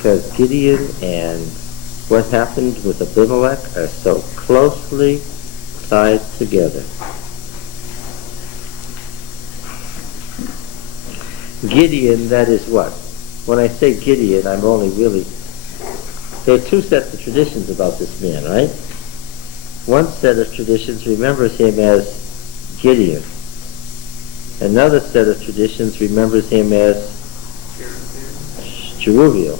Because Gideon and what happened with Abimelech are so closely tied together. Gideon, that is what? When I say Gideon, I'm only really... There are two sets of traditions about this man, right? One set of traditions remembers him as Gideon. Another set of traditions remembers him as Jerubbaal.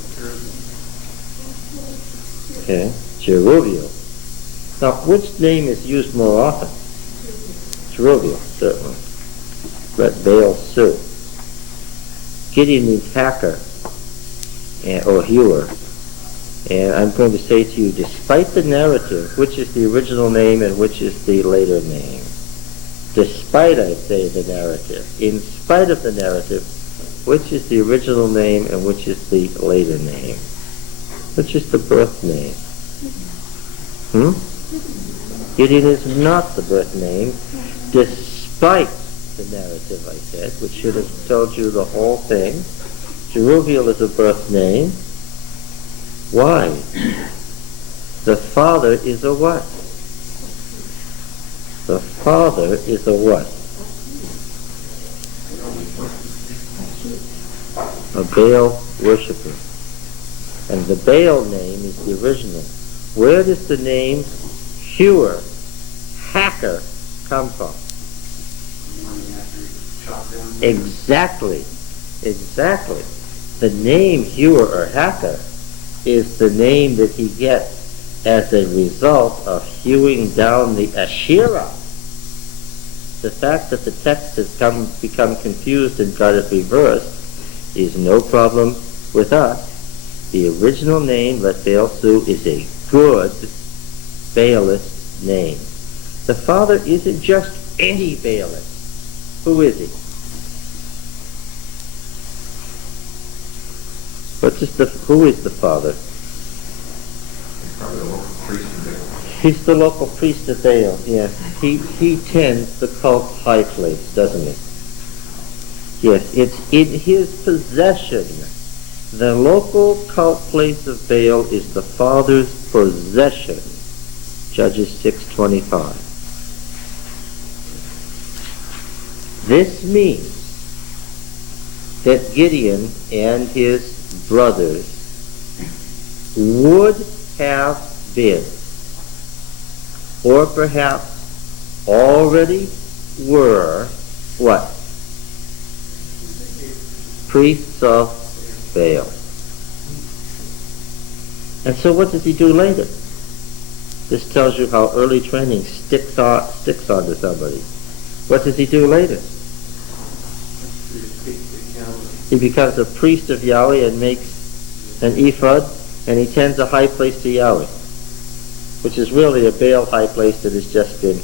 Okay, Jerubbaal. Now, which name is used more often? Jerubbaal, certainly. But Baal Sue. Gideon means hacker, or hewer. And I'm going to say to you, despite the narrative, which is the original name and which is the later name? Despite, I say, the narrative. In spite of the narrative, which is the original name and which is the later name? Which is the birth name? Gideon is not the birth name, despite the narrative, I said, which should have told you the whole thing. Jerubbaal is a birth name. Why? The father is a what? The father is a what? A Baal worshiper. And the Baal name is the original. Where does the name hewer, hacker, come from? Exactly. Exactly. The name hewer or hacker is the name that he gets as a result of hewing down the Asherah. The fact that the text has become confused and got it reversed is no problem with us. The original name, Let Baal Sue, is a good Baalist name. The father isn't just any Baalist. Who is he? Who is the father? He's the local priest of Baal, yes. He tends the cult high place, doesn't he? Yes, it's in his possession. The local cult place of Baal is the father's possession. Judges 6:25. This means that Gideon and his brothers would have been, or perhaps already were, what? Priests of Baal. And so what does he do later? This tells you how early training sticks onto somebody. What does he do later? He becomes a priest of Yahweh and makes an ephod, and he tends a high place to Yahweh, which is really a Baal high place that has just been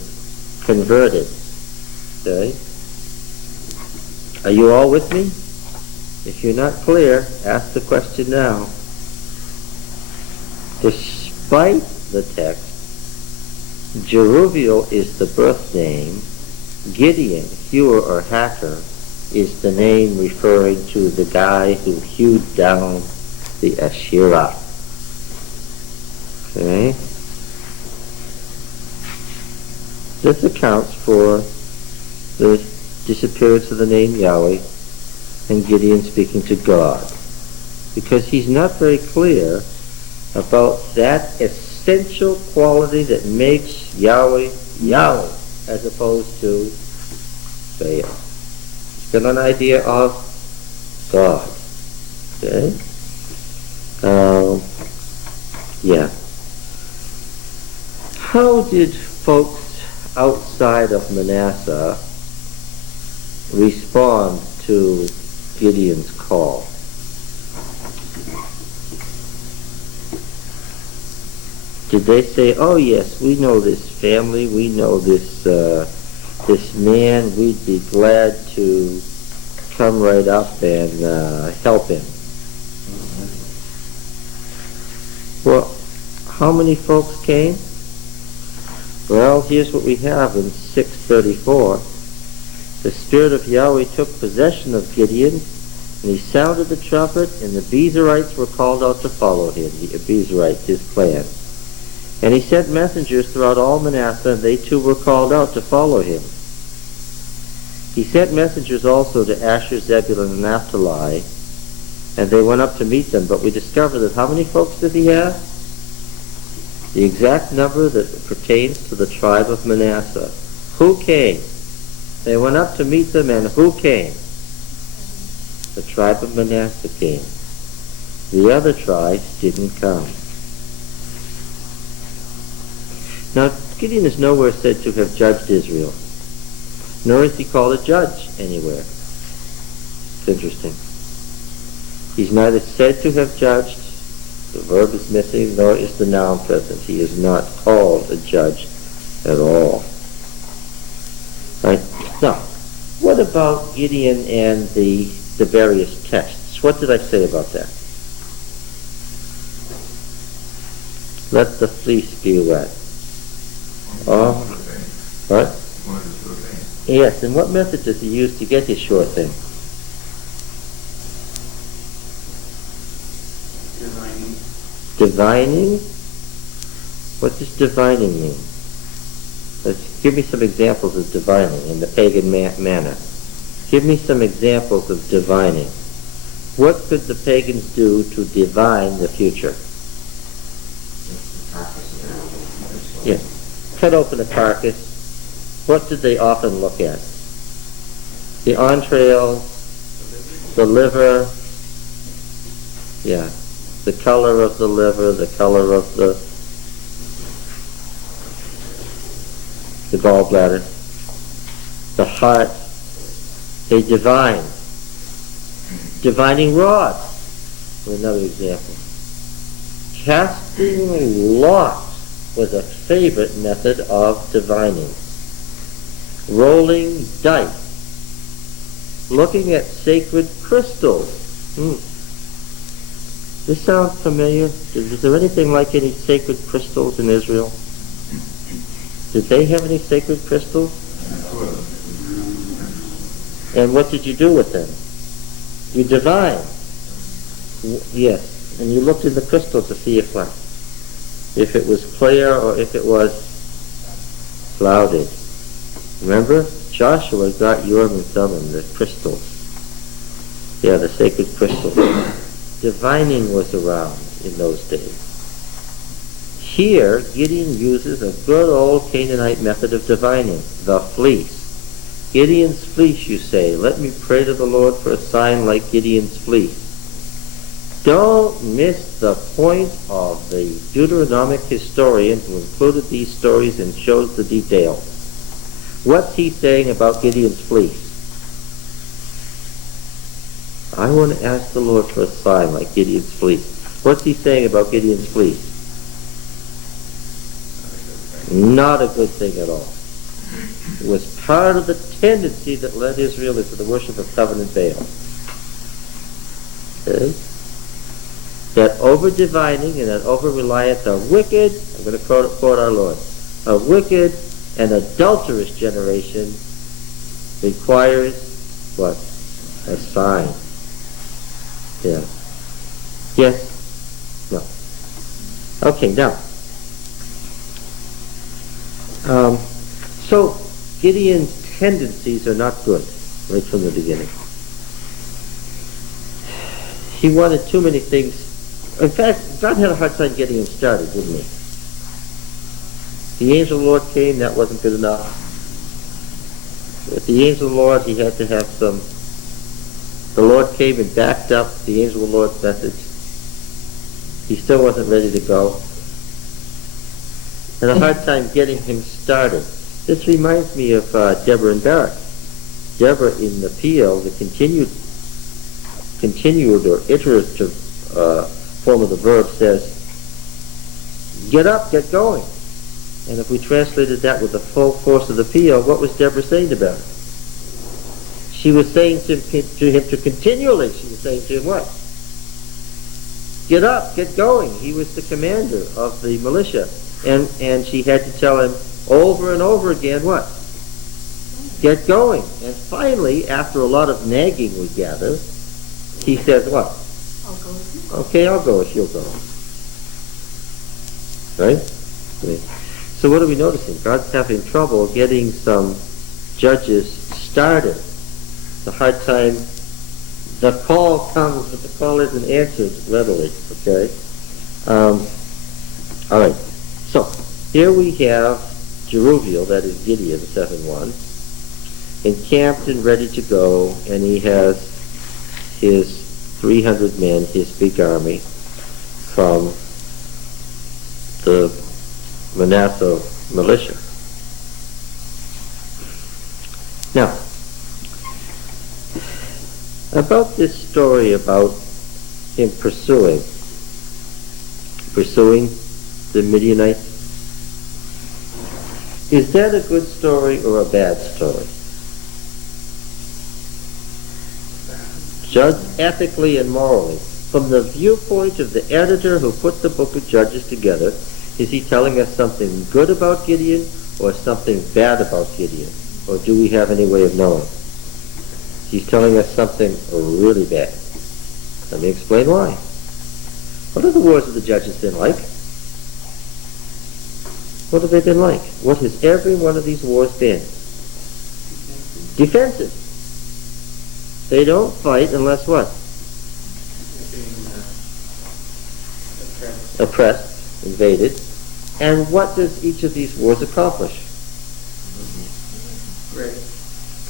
converted. Okay? Are you all with me? If you're not clear, ask the question now. Despite the text, Jerubbaal is the birth name. Gideon, hewer or hacker, is the name referring to the guy who hewed down the Asherah. Okay? This accounts for the disappearance of the name Yahweh and Gideon speaking to God, because he's not very clear about that essential quality that makes Yahweh Yahweh as opposed to Baal. Still an idea of God. Okay? Yeah. How did folks outside of Manasseh respond to Gideon's call? Did they say, oh yes, we know this family, we know this this man, we'd be glad to come right up and help him? Well, how many folks came? Well, here's what we have in 6:34. The Spirit of Yahweh took possession of Gideon, And he sounded the trumpet, and the Bezerites were called out to follow him, the Bezerites, his clan. And he sent messengers throughout all Manasseh, and they too were called out to follow him. He sent messengers also to Asher, Zebulun, and Naphtali, and they went up to meet them. But we discovered that how many folks did he have? The exact number that pertains to the tribe of Manasseh. Who came? They went up to meet them, and who came? The tribe of Manasseh came. The other tribes didn't come. Now, Gideon is nowhere said to have judged Israel, nor is he called a judge anywhere. It's interesting. He's neither said to have judged, the verb is missing, nor is the noun present. He is not called a judge at all. Right? Now, what about Gideon and the various tests? What did I say about that? Let the fleece be wet. Oh, what? Yes, and what method does he use to get his sure thing? Divining? What does divining mean? Give me some examples of divining in the pagan manner. Give me some examples of divining. What could the pagans do to divine the future? Yes. Cut open a carcass. What did they often look at? The entrails, the liver, yeah, the color of the liver, the color of the gallbladder, the heart. They divine. Divining rods, for another example. Casting lots was a favorite method of divining. Rolling dice. Looking at sacred crystals. This sounds familiar? Is there anything like any sacred crystals in Israel? Did they have any sacred crystals? And what did you do with them? You divine. Yes. And you looked in the crystal to see if what? If it was clear or if it was clouded. Remember? Joshua got Urim and Thummim, the crystals. Yeah, the sacred crystals. Divining was around in those days. Here, Gideon uses a good old Canaanite method of divining, the fleece. Gideon's fleece, you say. Let me pray to the Lord for a sign like Gideon's fleece. Don't miss the point of the Deuteronomic historian who included these stories and shows the details. What's he saying about Gideon's fleece? I want to ask the Lord for a sign like Gideon's fleece. What's he saying about Gideon's fleece? Not a good thing at all. It was part of the tendency that led Israel into the worship of covenant Baal. Okay? That over-divining and that over-reliance are wicked, I'm going to quote our Lord, a wicked and adulterous generation requires what? A sign. Yeah. Yes? No. Okay, now. So, Gideon's tendencies are not good, right from the beginning. He wanted too many things. In fact, God had a hard time getting him started, didn't he? The angel of the Lord came, that wasn't good enough. With the angel of the Lord, he had to have some. The Lord came and backed up the angel of the Lord's message. He still wasn't ready to go. Had a hard time getting him started. This reminds me of Deborah and Barak. Deborah in the Peel, the continued or iterative form of the verb says, get up, get going. And if we translated that with the full force of the Peel, what was Deborah saying to Barak? She was saying to him to continually, she was saying to him what? Get up, get going. He was the commander of the militia. And she had to tell him over and over again what? Get going. And finally, after a lot of nagging, we gather, he says what? I'll go with you. Okay, I'll go if you'll go. Right? Okay. So what are we noticing? God's having trouble getting some judges started. The hard time, the call comes, but the call isn't answered readily. Okay? All right. So here we have Jerubbaal, that is Gideon, 7-1, encamped and ready to go, and he has his 300 men, his big army, from the Manasseh militia. Now, about this story about him pursuing the Midianites, is that a good story or a bad story? Judged ethically and morally, from the viewpoint of the editor who put the book of Judges together, is he telling us something good about Gideon or something bad about Gideon? Or do we have any way of knowing? He's telling us something really bad. Let me explain why. What have the wars of the Judges been like? What have they been like? What has every one of these wars been? Defensive. They don't fight unless what? Oppressed, invaded. And what does each of these wars accomplish?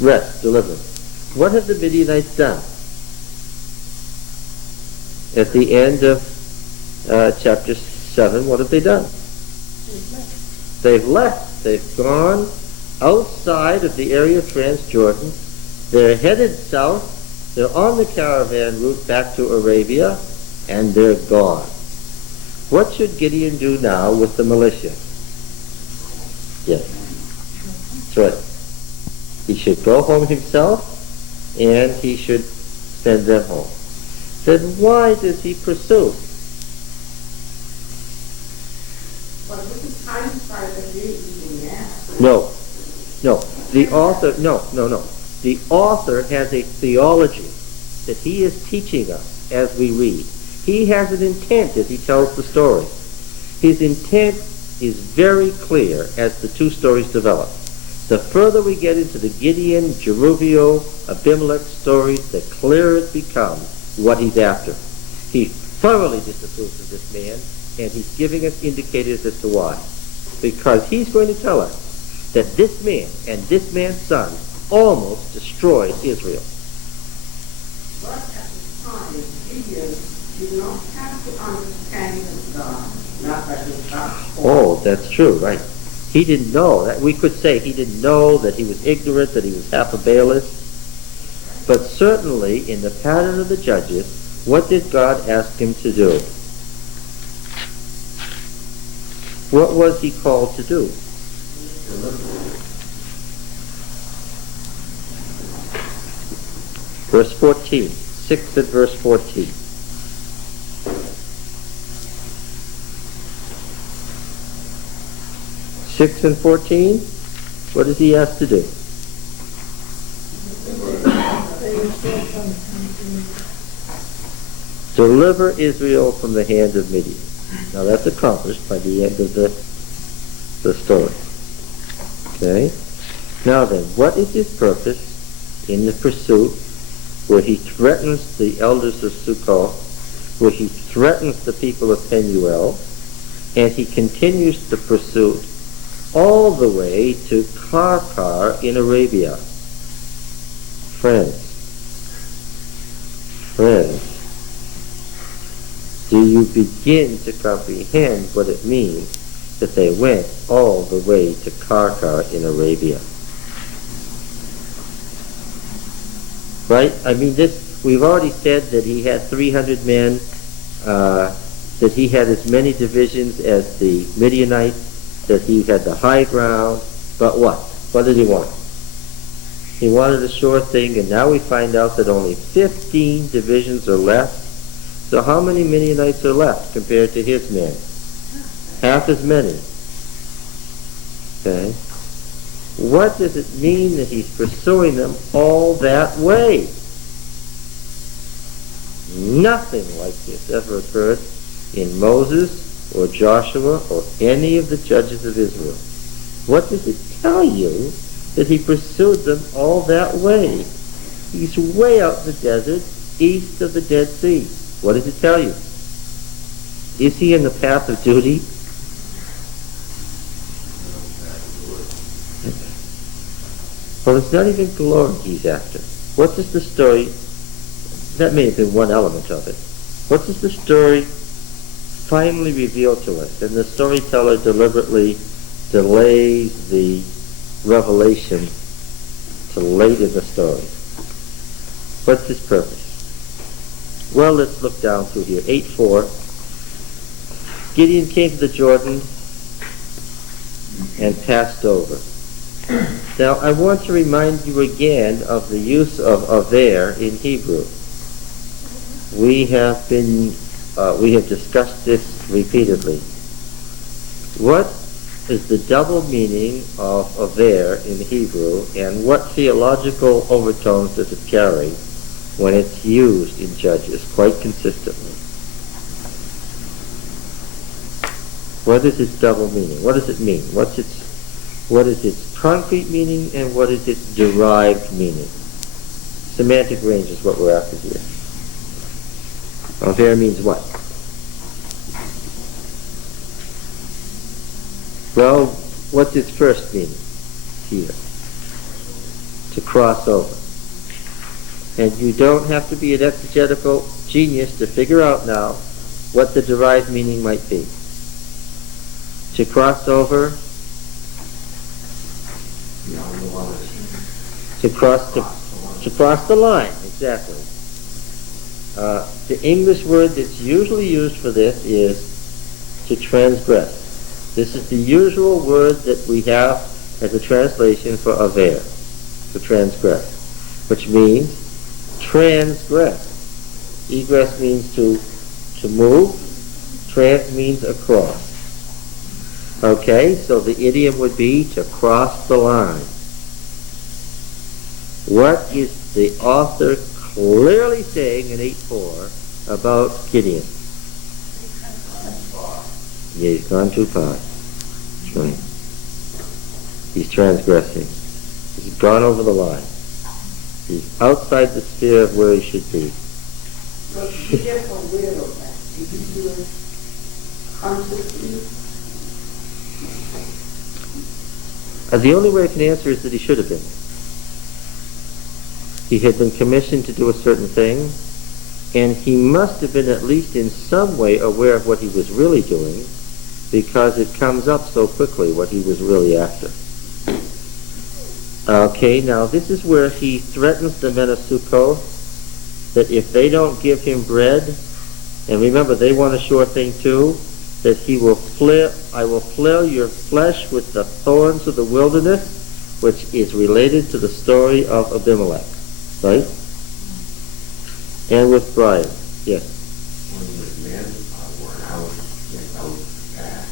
Rest, deliverance. What have the Midianites done? At the end of chapter 7, what have they done? They've left. They've gone outside of the area of Transjordan. They're headed south. They're on the caravan route back to Arabia, and they're gone. What should Gideon do now with the militia? Yes, that's right. He should go home himself, and he should send them home. Then why does he pursue? Well, this is kind of part of the reading now. No. The author, no. The author has a theology that he is teaching us as we read. He has an intent as he tells the story. His intent is very clear as the two stories develop. The further we get into the Gideon, Jerubbaal, Abimelech stories, the clearer it becomes what he's after. He thoroughly disapproves of this man, and he's giving us indicators as to why. Because he's going to tell us that this man and this man's son almost destroyed Israel. But at the time, Gideon did not have the understanding of God, not that he got. Oh, that's true, right. He didn't know. That we could say he didn't know, that he was ignorant, that he was half a Baalist. But certainly, in the pattern of the Judges, what did God ask him to do? What was he called to do? Verse 14, 6 and verse 14. Six and 14, what does he ask to do? Deliver Israel from the hand of Midian. Now that's accomplished by the end of the story. Okay? Now then, what is his purpose in the pursuit where he threatens the elders of Sukkot, where he threatens the people of Penuel, and he continues the pursuit all the way to Karkar in Arabia? Friends, do you begin to comprehend what it means that they went all the way to Karkar in Arabia? Right? I mean, we've already said that he had 300 men, that he had as many divisions as the Midianites, that he had the high ground, but what? What did he want? He wanted a sure thing, and now we find out that only 15 divisions are left. So how many Midianites are left compared to his men? Half as many. Okay? What does it mean that he's pursuing them all that way? Nothing like this ever occurred in Moses or Joshua or any of the judges of Israel. What does it tell you that he pursued them all that way? He's way out in the desert, east of the Dead Sea. What does it tell you? Is he in the path of duty? Well, it's not even glory he's after. What does the story, that may have been one element of it, what does the story finally reveal to us? And the storyteller deliberately delays the revelation to late in the story. What's his purpose? Well, let's look down through here. 8:4. Gideon came to the Jordan and passed over. Now, I want to remind you again of the use of aver in Hebrew. We have discussed this repeatedly. What is the double meaning of aver in Hebrew, and what theological overtones does it carry when it's used in Judges quite consistently? What is its double meaning? What does it mean? What is its concrete meaning, and what is its derived meaning? Semantic range is what we're after here. Aver means what? Well, what's its first meaning here? To cross over. And you don't have to be an exegetical genius to figure out now what the derived meaning might be. To cross over, to cross the line, exactly. The English word that's usually used for this is to transgress. This is the usual word that we have as a translation for aver, to transgress, which means transgress. Egress means to move. Trans means across. Okay, so the idiom would be to cross the line. What is the author clearly saying in 8:4 about Gideon? Yeah, he's gone too far. That's right. He's transgressing. He's gone over the line. He's outside the sphere of where he should be. So be just aware of that. Did you do it consciously? The only way I can answer is that he should have been. He had been commissioned to do a certain thing, and he must have been at least in some way aware of what he was really doing, because it comes up so quickly what he was really after. Okay, now this is where he threatens the men of Sukkoth that if they don't give him bread, and remember they want a sure thing too, that I will flail your flesh with the thorns of the wilderness, which is related to the story of Abimelech, right? And with Brian, yes. When the men were out without that.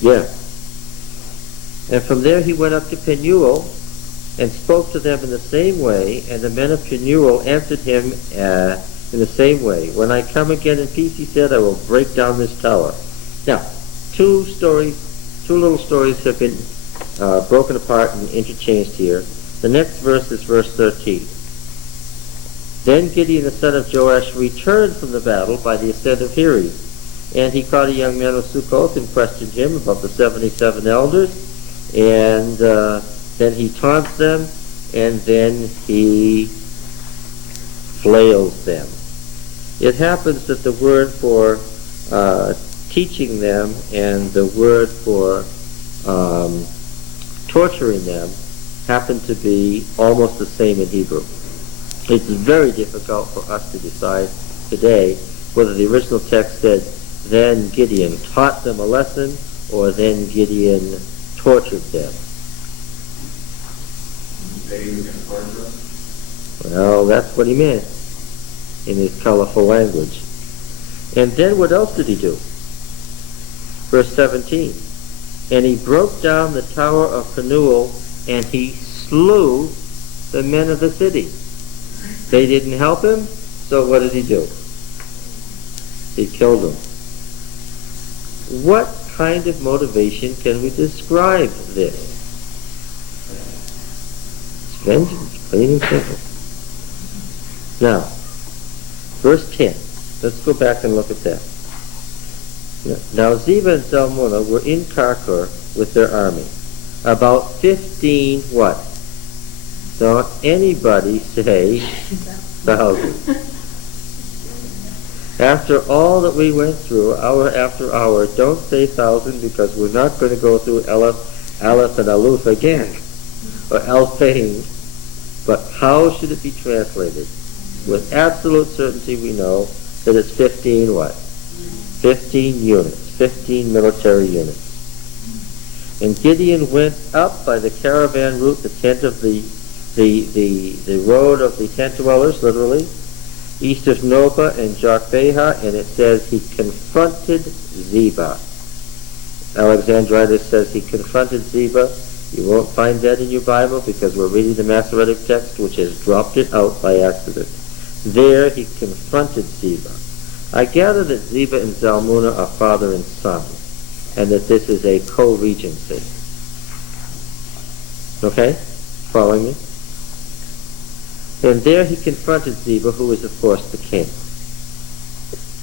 Yeah. And from there he went up to Penuel and spoke to them in the same way, and the men of Penuel answered him in the same way. When I come again in peace, he said, I will break down this tower. Now, two little stories have been broken apart and interchanged here. The next verse is verse 13. Then Gideon the son of Joash returned from the battle by the ascent of Heres, and he caught a young man of Sukkoth and questioned him about the 77 elders, and then he taunts them, and then he flails them. It happens that the word for teaching them and the word for torturing them happen to be almost the same in Hebrew. It's very difficult for us to decide today whether the original text said, then Gideon taught them a lesson, or then Gideon tortured them. Well, that's what he meant in his colorful language. And then what else did he do? Verse 17. And he broke down the tower of Penuel, and he slew the men of the city. They didn't help him, so what did he do? He killed them. What kind of motivation can we describe this? It's vengeance, plain and simple. Now, verse 10. Let's go back and look at that. Now Zebah and Zalmunna were in Karkor with their army. About 15 what? Don't anybody say 1,000. After all that we went through, hour after hour, don't say 1,000 because we're not going to go through Aleph and Aleph again, or Alphain. But how should it be translated? With absolute certainty we know that it's 15 what? 15 units, 15 military units. And Gideon went up by the caravan route, the tent of the road of the tent dwellers, literally, east of Nobah and Jokbeha, and it says he confronted Zebah. Alexandritis says he confronted Zebah. You won't find that in your Bible because we're reading the Masoretic text, which has dropped it out by accident. There he confronted Zebah. I gather that Zebah and Zalmunna are father and son, and that this is a co-regency. Okay? Following me? And there he confronted Zebah, who is, of course, the king.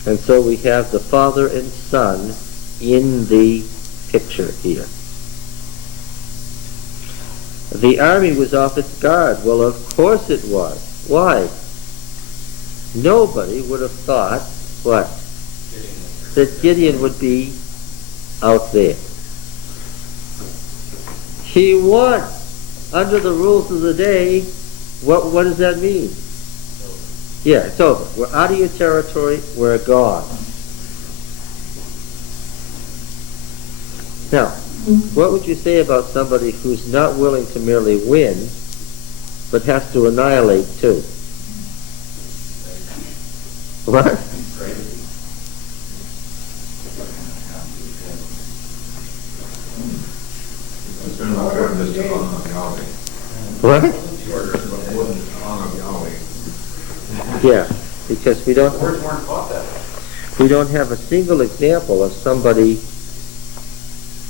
And so we have the father and son in the picture here. The army was off its guard. Well, of course it was. Why? Nobody would have thought, what? That Gideon would be out there. He won. Under the rules of the day, what does that mean? Yeah, it's over. We're out of your territory. We're gone. Now, what would you say about somebody who's not willing to merely win, but has to annihilate too? What? What? Yeah, because we don't have a single example of somebody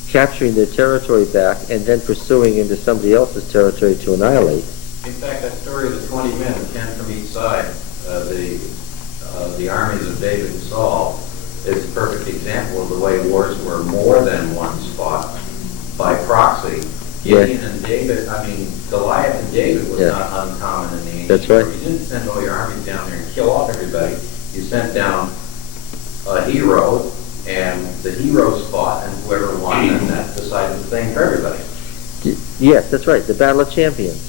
capturing their territory back and then pursuing into somebody else's territory to annihilate. In fact, that story of the 20 men, 10 from each side, the armies of David and Saul, is a perfect example of the way wars were more than one fought by proxy. Gideon and David, Goliath and David was not uncommon in the ancient That's right. world. You didn't send all your armies down there and kill off everybody. You sent down a hero, and the heroes fought, and whoever won, and that decided the thing for everybody. Yes, that's right, the Battle of Champions.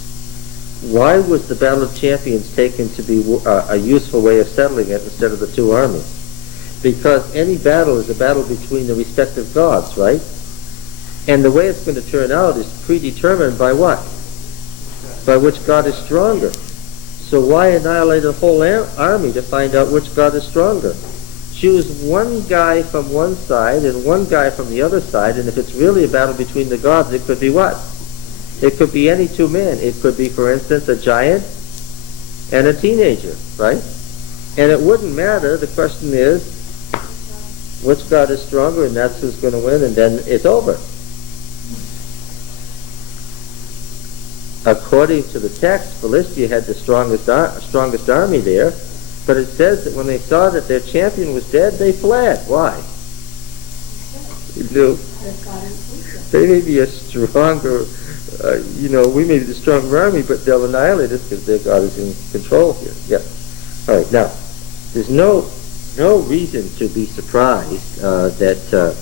Why was the Battle of Champions taken to be a useful way of settling it instead of the two armies? Because any battle is a battle between the respective gods, right? And the way it's going to turn out is predetermined by what? By which god is stronger. So why annihilate a whole army to find out which god is stronger? Choose one guy from one side and one guy from the other side, and if it's really a battle between the gods, it could be what? It could be any two men. It could be, for instance, a giant and a teenager, right? And it wouldn't matter. The question is, which god is stronger, and that's who's going to win, and then it's over. According to the text, Philistia had the strongest army there, but it says that when they saw that their champion was dead, they fled. Why? They may be a stronger, we may be the stronger army, but they'll annihilate us because their God is in control here. Yeah. All right. Now, there's no reason to be surprised that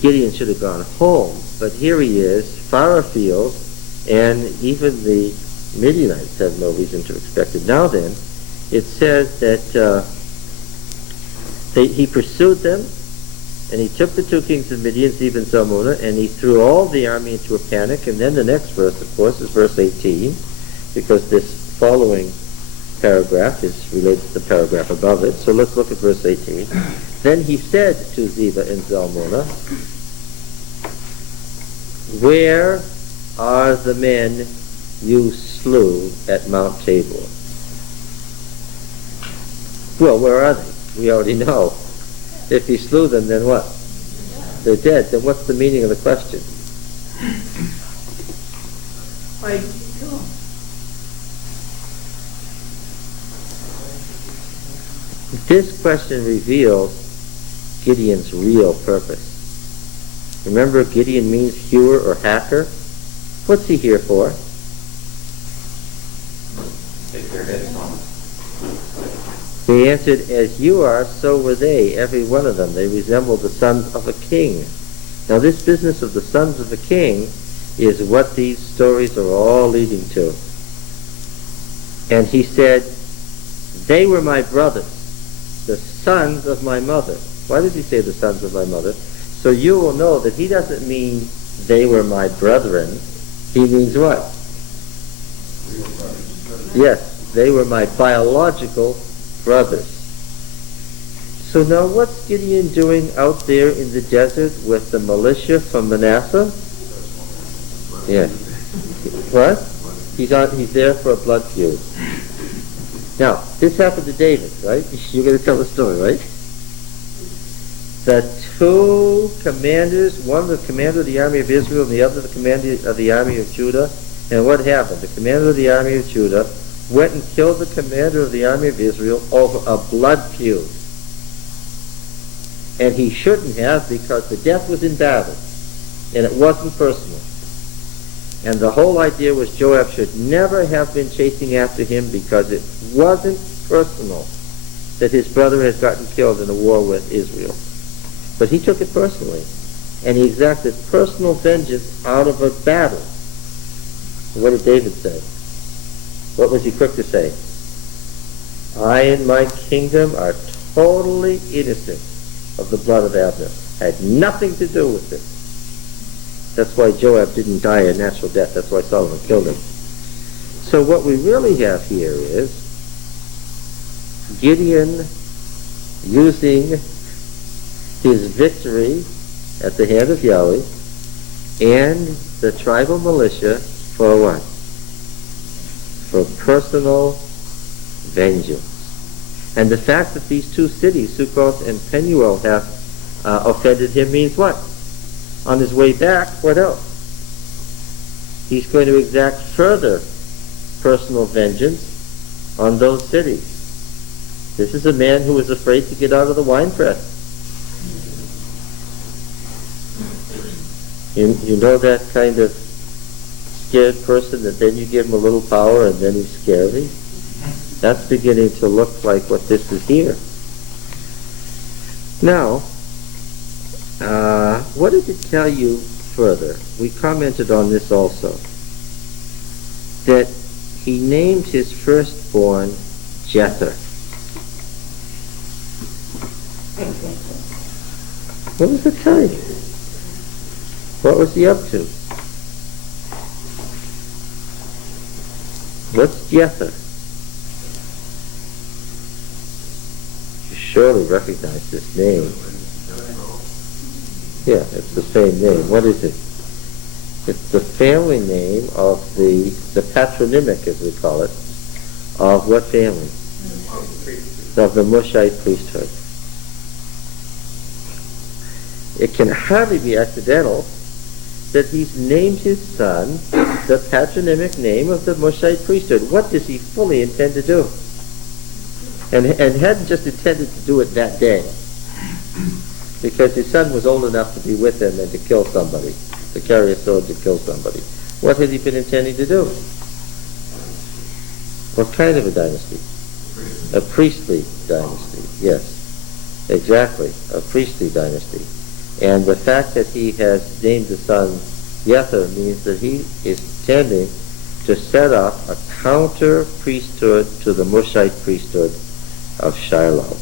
Gideon should have gone home, but here he is, far afield, and even the Midianites have no reason to expect it. Now then, it says that he pursued them, and he took the two kings of Midian, Zebah and Zalmunna, and he threw all the army into a panic. And then the next verse, of course, is verse 18, because this following paragraph is related to the paragraph above it. So let's look at verse 18. Then he said to Zebah and Zalmunna, "Where are the men you slew at Mount Tabor?" Well, where are they? We already know. If he slew them, then what? They're dead. Then what's the meaning of the question? Why did you kill him? This question reveals Gideon's real purpose. Remember, Gideon means hewer or hacker. What's he here for? Take their heads home. He answered, as you are, so were they, every one of them. They resembled the sons of a king. Now this business of the sons of a king is what these stories are all leading to. And he said, they were my brothers, the sons of my mother. Why does he say the sons of my mother? So you will know that he doesn't mean they were my brethren. He means what? Yes, they were my biological brothers. So now what's Gideon doing out there in the desert with the militia from Manasseh? Yeah. What? He's there for a blood feud. Now, this happened to David, right? You're going to tell the story, right? The two commanders, one the commander of the army of Israel and the other the commander of the army of Judah. And what happened? The commander of the army of Judah went and killed the commander of the army of Israel over a blood feud. And he shouldn't have, because the death was in battle, and it wasn't personal. And the whole idea was Joab should never have been chasing after him, because it wasn't personal that his brother had gotten killed in a war with Israel. But he took it personally, and he exacted personal vengeance out of a battle. What did David say? What was he quick to say? I and my kingdom are totally innocent of the blood of Abner. Had nothing to do with it. That's why Joab didn't die a natural death. That's why Solomon killed him. So what we really have here is Gideon using his victory at the hand of Yahweh and the tribal militia for what? For personal vengeance. And the fact that these two cities, Succoth and Penuel, have offended him means what? On his way back, what else? He's going to exact further personal vengeance on those cities. This is a man who was afraid to get out of the winepress. You know that kind of scared person that then you give him a little power and then he's scary? That's beginning to look like what this is here. Now, what did it tell you further? We commented on this also. That he named his firstborn Jether. What does it tell you? What was he up to? What's Jether? You surely recognize this name. Yeah, it's the same name. What is it? It's the family name of the patronymic, as we call it, of what family? Of the Mushite priesthood. It can hardly be accidental that he's named his son the patronymic name of the Mushite priesthood. What does he fully intend to do? And hadn't just intended to do it that day, because his son was old enough to be with him and to kill somebody, to carry a sword to kill somebody. What had he been intending to do? What kind of a dynasty? A priestly dynasty, yes. Exactly, a priestly dynasty. And the fact that he has named the son Jether means that he is intending to set up a counter priesthood to the Mushite priesthood of Shiloh.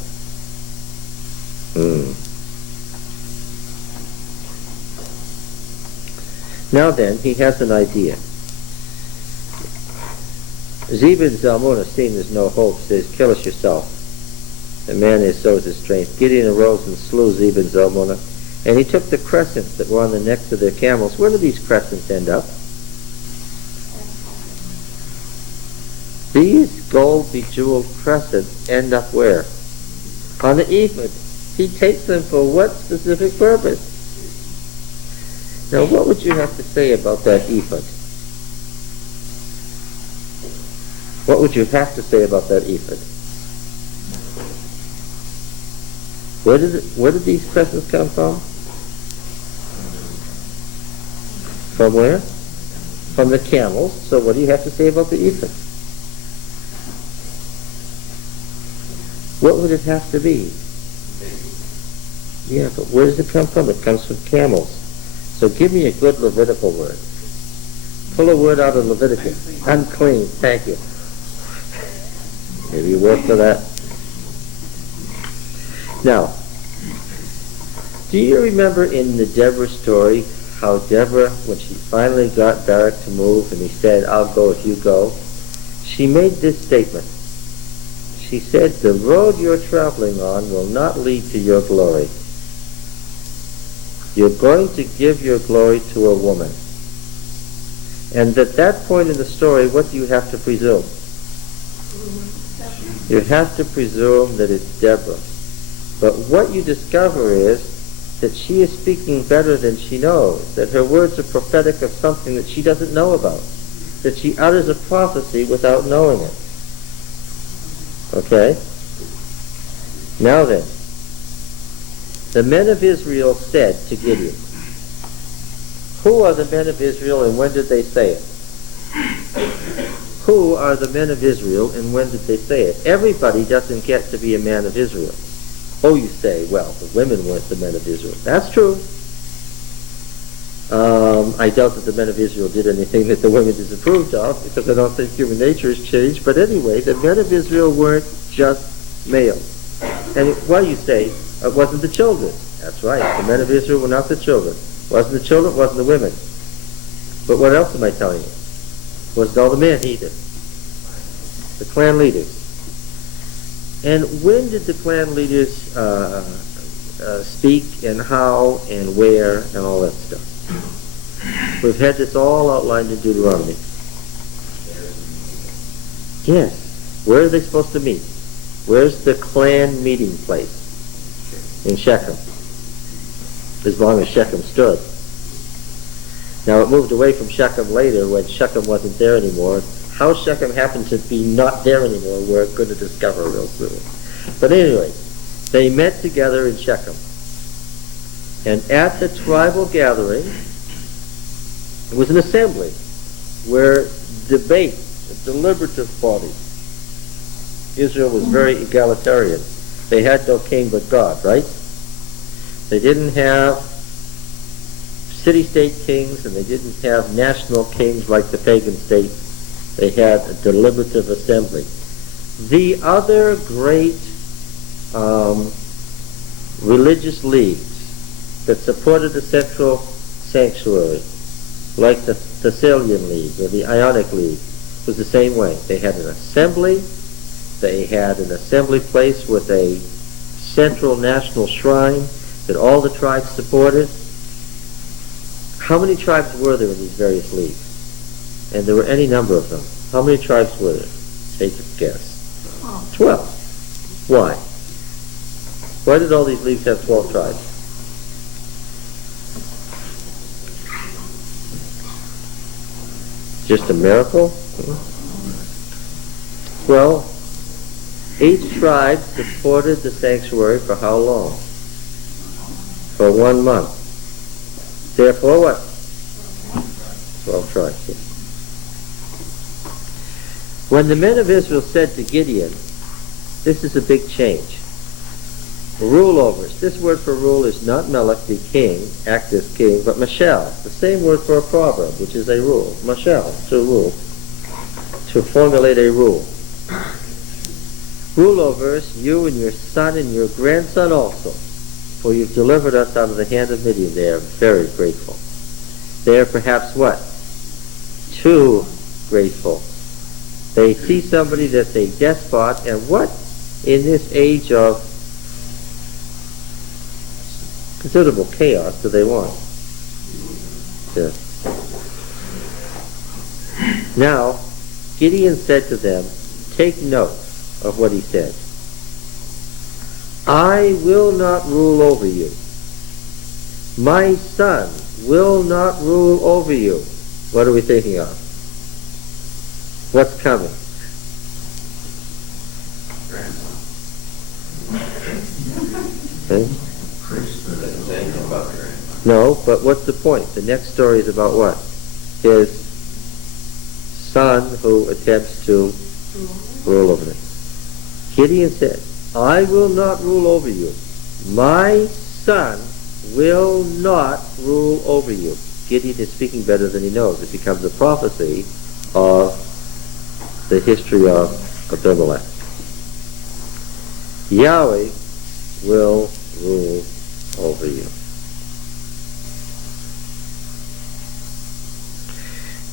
Now then, he has an idea. Zebah and Zalmunna, seeing there's no hope, says, kill us yourself. The man is so is his strength. Gideon arose and slew Zebah and Zalmunna, and he took the crescents that were on the necks of their camels. Where do these crescents end up? These gold bejeweled crescents end up where? On the ephod. He takes them for what specific purpose? Now, what would you have to say about that ephod? What would you have to say about that ephod? Where did these presents come from? From where? From the camels. So what do you have to say about the ephod? What would it have to be? Yeah, but where does it come from? It comes from camels. So give me a good Levitical word. Pull a word out of Leviticus. Unclean. Thank you. Maybe you work for that. Now, do you remember in the Deborah story how Deborah, when she finally got Barak to move and he said, I'll go if you go, she made this statement. She said, the road you're traveling on will not lead to your glory. You're going to give your glory to a woman. And at that point in the story, what do you have to presume? You have to presume that it's Deborah. But what you discover is that she is speaking better than she knows, that her words are prophetic of something that she doesn't know about, that she utters a prophecy without knowing it. Okay? Now then, the men of Israel said to Gideon, who are the men of Israel and when did they say it? Who are the men of Israel and when did they say it? Everybody doesn't get to be a man of Israel. Oh, you say, well, the women weren't the men of Israel. That's true. I doubt that the men of Israel did anything that the women disapproved of, because I don't think human nature has changed. But anyway, the men of Israel weren't just males. And well, you say, it wasn't the children. That's right. The men of Israel were not the children. It wasn't the children, it wasn't the women. But what else am I telling you? It wasn't all the men either. The clan leaders. And when did the clan leaders speak, and how, and where, and all that stuff? We've had this all outlined in Deuteronomy. Yes. Where are they supposed to meet? Where's the clan meeting place? In Shechem. As long as Shechem stood. Now it moved away from Shechem later when Shechem wasn't there anymore. How Shechem happened to be not there anymore, we're going to discover real soon. But anyway, they met together in Shechem. And at the tribal gathering, it was an assembly where debate, a deliberative body. Israel was very egalitarian. They had no king but God, right? They didn't have city-state kings, and they didn't have national kings like the pagan states. They had a deliberative assembly. The other great religious leagues that supported the central sanctuary, like the Thessalian League or the Ionic League, was the same way. They had an assembly. They had an assembly place with a central national shrine that all the tribes supported. How many tribes were there in these various leagues? And there were any number of them. How many tribes were there? Take a guess. 12. Why? Why did all these leagues have 12 tribes? Just a miracle? Well, each tribe supported the sanctuary for how long? For 1 month. Therefore what? 12 tribes, yes. When the men of Israel said to Gideon, this is a big change. Rule overs. This word for rule is not melech, the king, act as king, but mashal. The same word for a proverb, which is a rule. Mashal, to rule. To formulate a rule. Rule overs, you and your son and your grandson also, for you've delivered us out of the hand of Midian. They are very grateful. They are perhaps what? Too grateful. They see somebody that's a despot, and what in this age of considerable chaos do they want? Yeah. Now, Gideon said to them, take note of what he said. I will not rule over you. My son will not rule over you. What are we thinking of? What's coming? Grandson. Okay. Doesn't say anything about the grandson. No, but what's the point? The next story is about what? His son who attempts to rule over them. Gideon said, I will not rule over you. My son will not rule over you. Gideon is speaking better than he knows. It becomes a prophecy of the history of Abimelech. Yahweh will rule over you.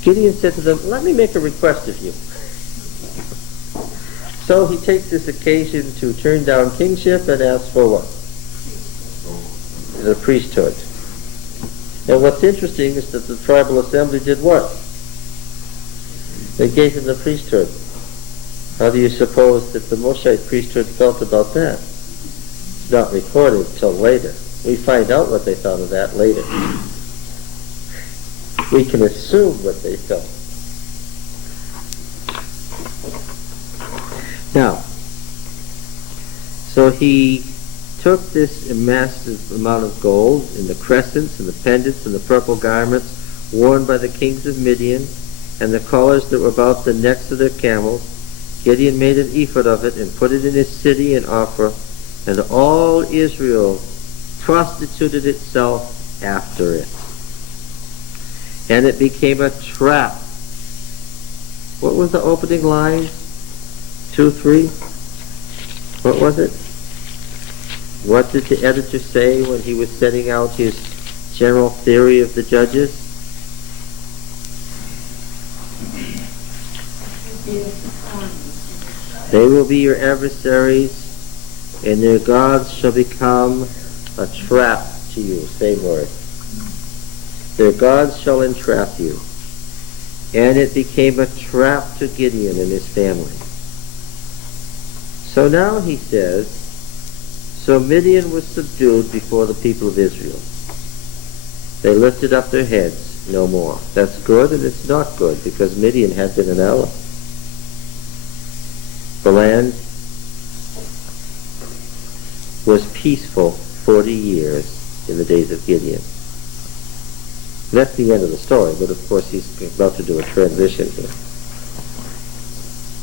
Gideon said to them, let me make a request of you. So he takes this occasion to turn down kingship and ask for what? The priesthood. And what's interesting is that the tribal assembly did what? They gave him the priesthood. How do you suppose that the Moshite priesthood felt about that? It's not recorded till later. We find out what they thought of that later. We can assume what they felt. Now, so he took this massive amount of gold in the crescents and the pendants and the purple garments worn by the kings of Midian and the collars that were about the necks of their camels. Gideon made an ephod of it and put it in his city in Ophrah, and all Israel prostituted itself after it. And it became a trap. What was the opening line? 2, 3? What was it? What did the editor say when he was setting out his general theory of the judges? They will be your adversaries, and their gods shall become a trap to you. Same word. Their gods shall entrap you. And it became a trap to Gideon and his family. So now he says, so Midian was subdued before the people of Israel. They lifted up their heads no more. That's good and it's not good, because Midian had been an ally. The land was peaceful 40 years in the days of Gideon. That's the end of the story, but of course he's about to do a transition here.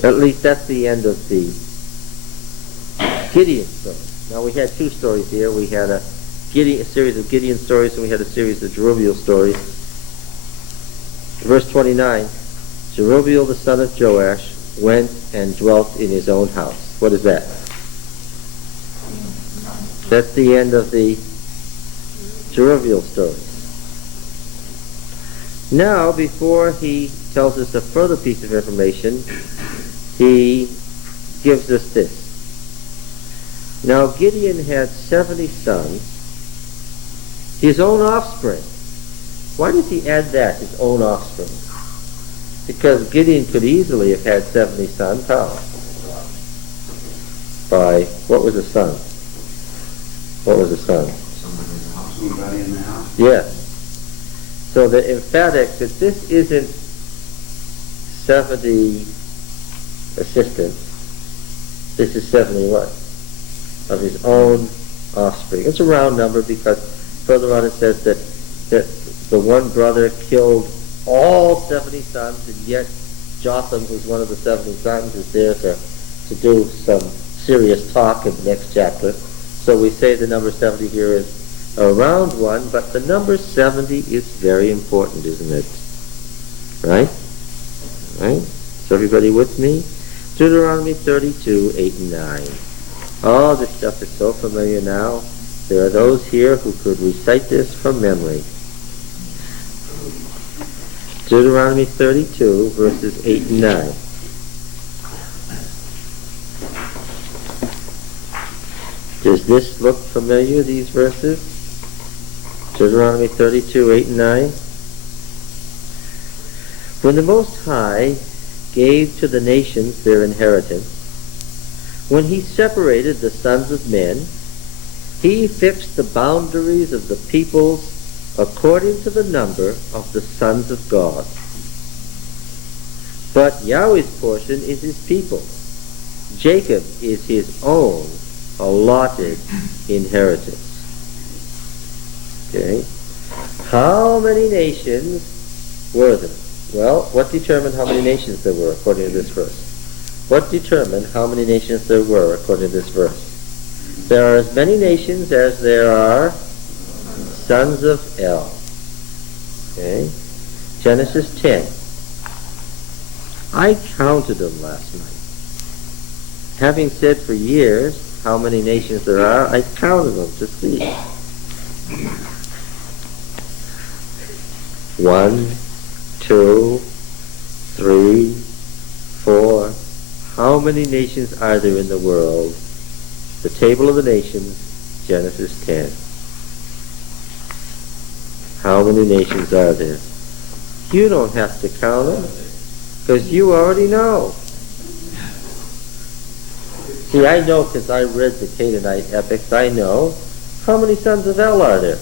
At least that's the end of the Gideon story. Now we had 2 stories here. We had a series of Gideon stories, and we had a series of Jerubbaal stories. Verse 29, Jerubbaal the son of Joash went and dwelt in his own house. What is that? That's the end of the Jerubbaal story. Now, before he tells us a further piece of information, he gives us this. Now, Gideon had 70 sons, his own offspring. Why does he add that, his own offspring? Because Gideon could easily have had 70 sons. How? By, what was a son? What was a son? Someone in the house. Somebody in the house. Yes. So the emphatic that this isn't 70 assistants, this is 70 what? Of his own offspring. It's a round number because further on it says that the one brother killed all 70 sons, and yet Jotham, who's one of the 70 sons, is there to do some serious talk in the next chapter. So we say the number 70 here is a round one, but the number 70 is very important, isn't it? Right? Right? So everybody with me? Deuteronomy 32, 8 and 9. Oh, this stuff is so familiar now. There are those here who could recite this from memory. Deuteronomy 32, verses 8 and 9. Does this look familiar, these verses? Deuteronomy 32, 8 and 9. When the Most High gave to the nations their inheritance, when he separated the sons of men He fixed the boundaries of the peoples according to the number of the sons of God. But Yahweh's portion is his people. Jacob is his own allotted inheritance. Okay? How many nations were there? Well, what determined how many nations there were according to this verse? What determined how many nations there were according to this verse? There are as many nations as there are sons of El. Okay? Genesis 10. I counted them last night. Having said for years how many nations there are, I counted them to see. 1, 2, 3, 4. How many nations are there in the world? The table of the nations, Genesis 10. How many nations are there? You don't have to count them, because you already know. See, I know because I read the Canaanite epics, I know. How many sons of El are there?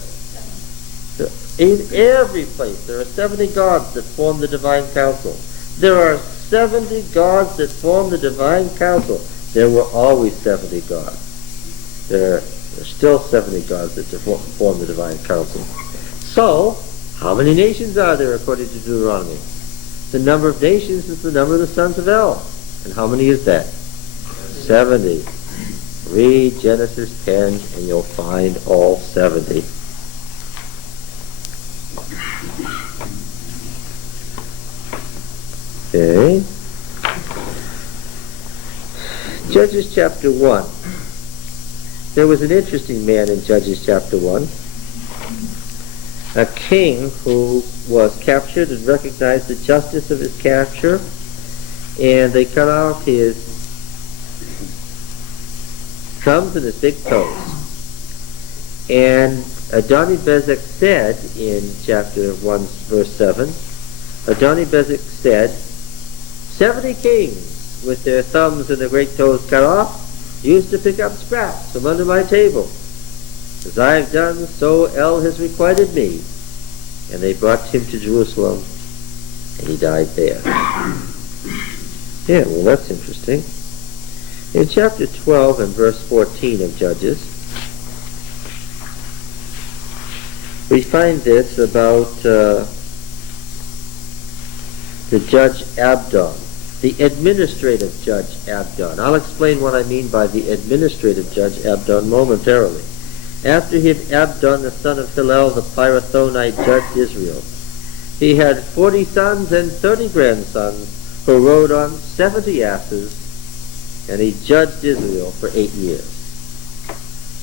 In every place, there are 70 gods that form the divine council. There are 70 gods that form the divine council. There were always 70 gods. There are still 70 gods that form the divine council. So, how many nations are there according to Deuteronomy? The number of nations is the number of the sons of El. And how many is that? 70. Read Genesis 10 and you'll find all 70. Okay. Judges chapter 1. There was an interesting man in Judges chapter 1. A king who was captured and recognized the justice of his capture, and they cut off his thumbs and his big toes. And Adoni-Bezek said in chapter 1 verse 7, Adoni-Bezek said, 70 kings with their thumbs and their great toes cut off used to pick up scraps from under my table. As I have done, so El has requited me. And they brought him to Jerusalem, and he died there. Yeah, well, that's interesting. In chapter 12 and verse 14 of Judges, we find this about the judge Abdon, the administrative judge Abdon. I'll explain what I mean by the administrative judge Abdon momentarily. After him, Abdon, the son of Hillel, the Pirathonite, judged Israel. He had 40 sons and 30 grandsons who rode on 70 asses, and he judged Israel for 8 years.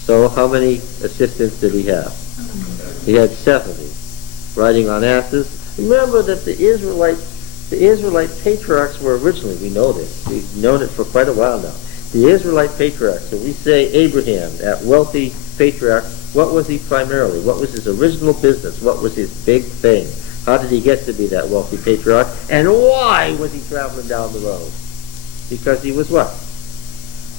So how many assistants did he have? He had 70 riding on asses. Remember that the Israelite patriarchs were originally, we know this, we've known it for quite a while now. The Israelite patriarchs, so we say Abraham, that wealthy patriarch, what was he primarily? What was his original business? What was his big thing? How did he get to be that wealthy patriarch? And why was he traveling down the road? Because he was what?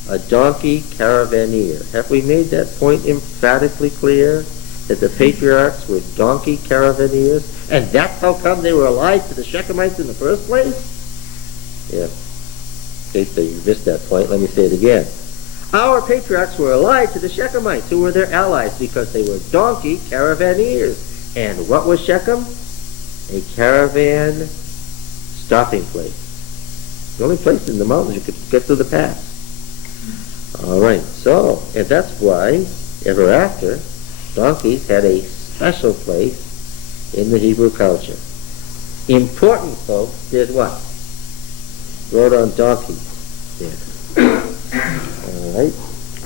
A donkey caravaneer. Have we made that point emphatically clear? That the patriarchs were donkey caravaneers? And that's how come they were allied to the Shechemites in the first place? Yeah. In case you missed that point, let me say it again. Our patriarchs were allied to the Shechemites, who were their allies, because they were donkey caravaneers. And what was Shechem? A caravan stopping place. The only place in the mountains you could get through the pass. All right, so, and that's why, ever after, donkeys had a special place in the Hebrew culture. Important folks did what? Rode on donkeys. Yeah. All right.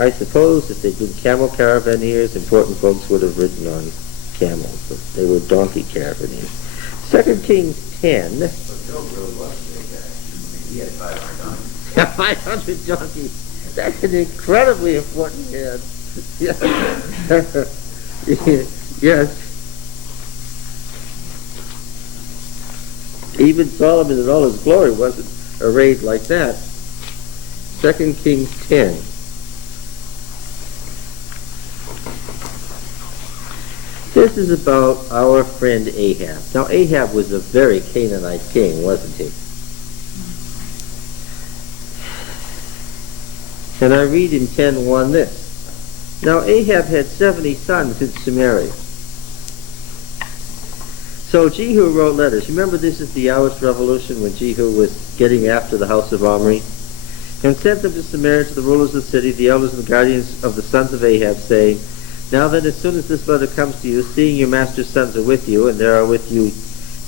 I suppose if they'd been camel caravaneers, important folks would have ridden on camels, but they were donkey caravaneers. 2 Kings 10. But Job really was a big guy. He had 500 donkeys. 500 donkeys. That's an incredibly important man. Yes. Yes. Even Solomon in all his glory wasn't arrayed like that. 2 Kings 10. this is about our friend Ahab. Now, Ahab was a very Canaanite king, wasn't he? And I read in 10:1 this. Now, Ahab had 70 sons in Samaria. So Jehu wrote letters. Remember, this is the Aorist revolution when Jehu was getting after the house of Omri, and sent them to Samaria to the rulers of the city, the elders and the guardians of the sons of Ahab, saying, Now then, as soon as this letter comes to you, seeing your master's sons are with you, and there are with you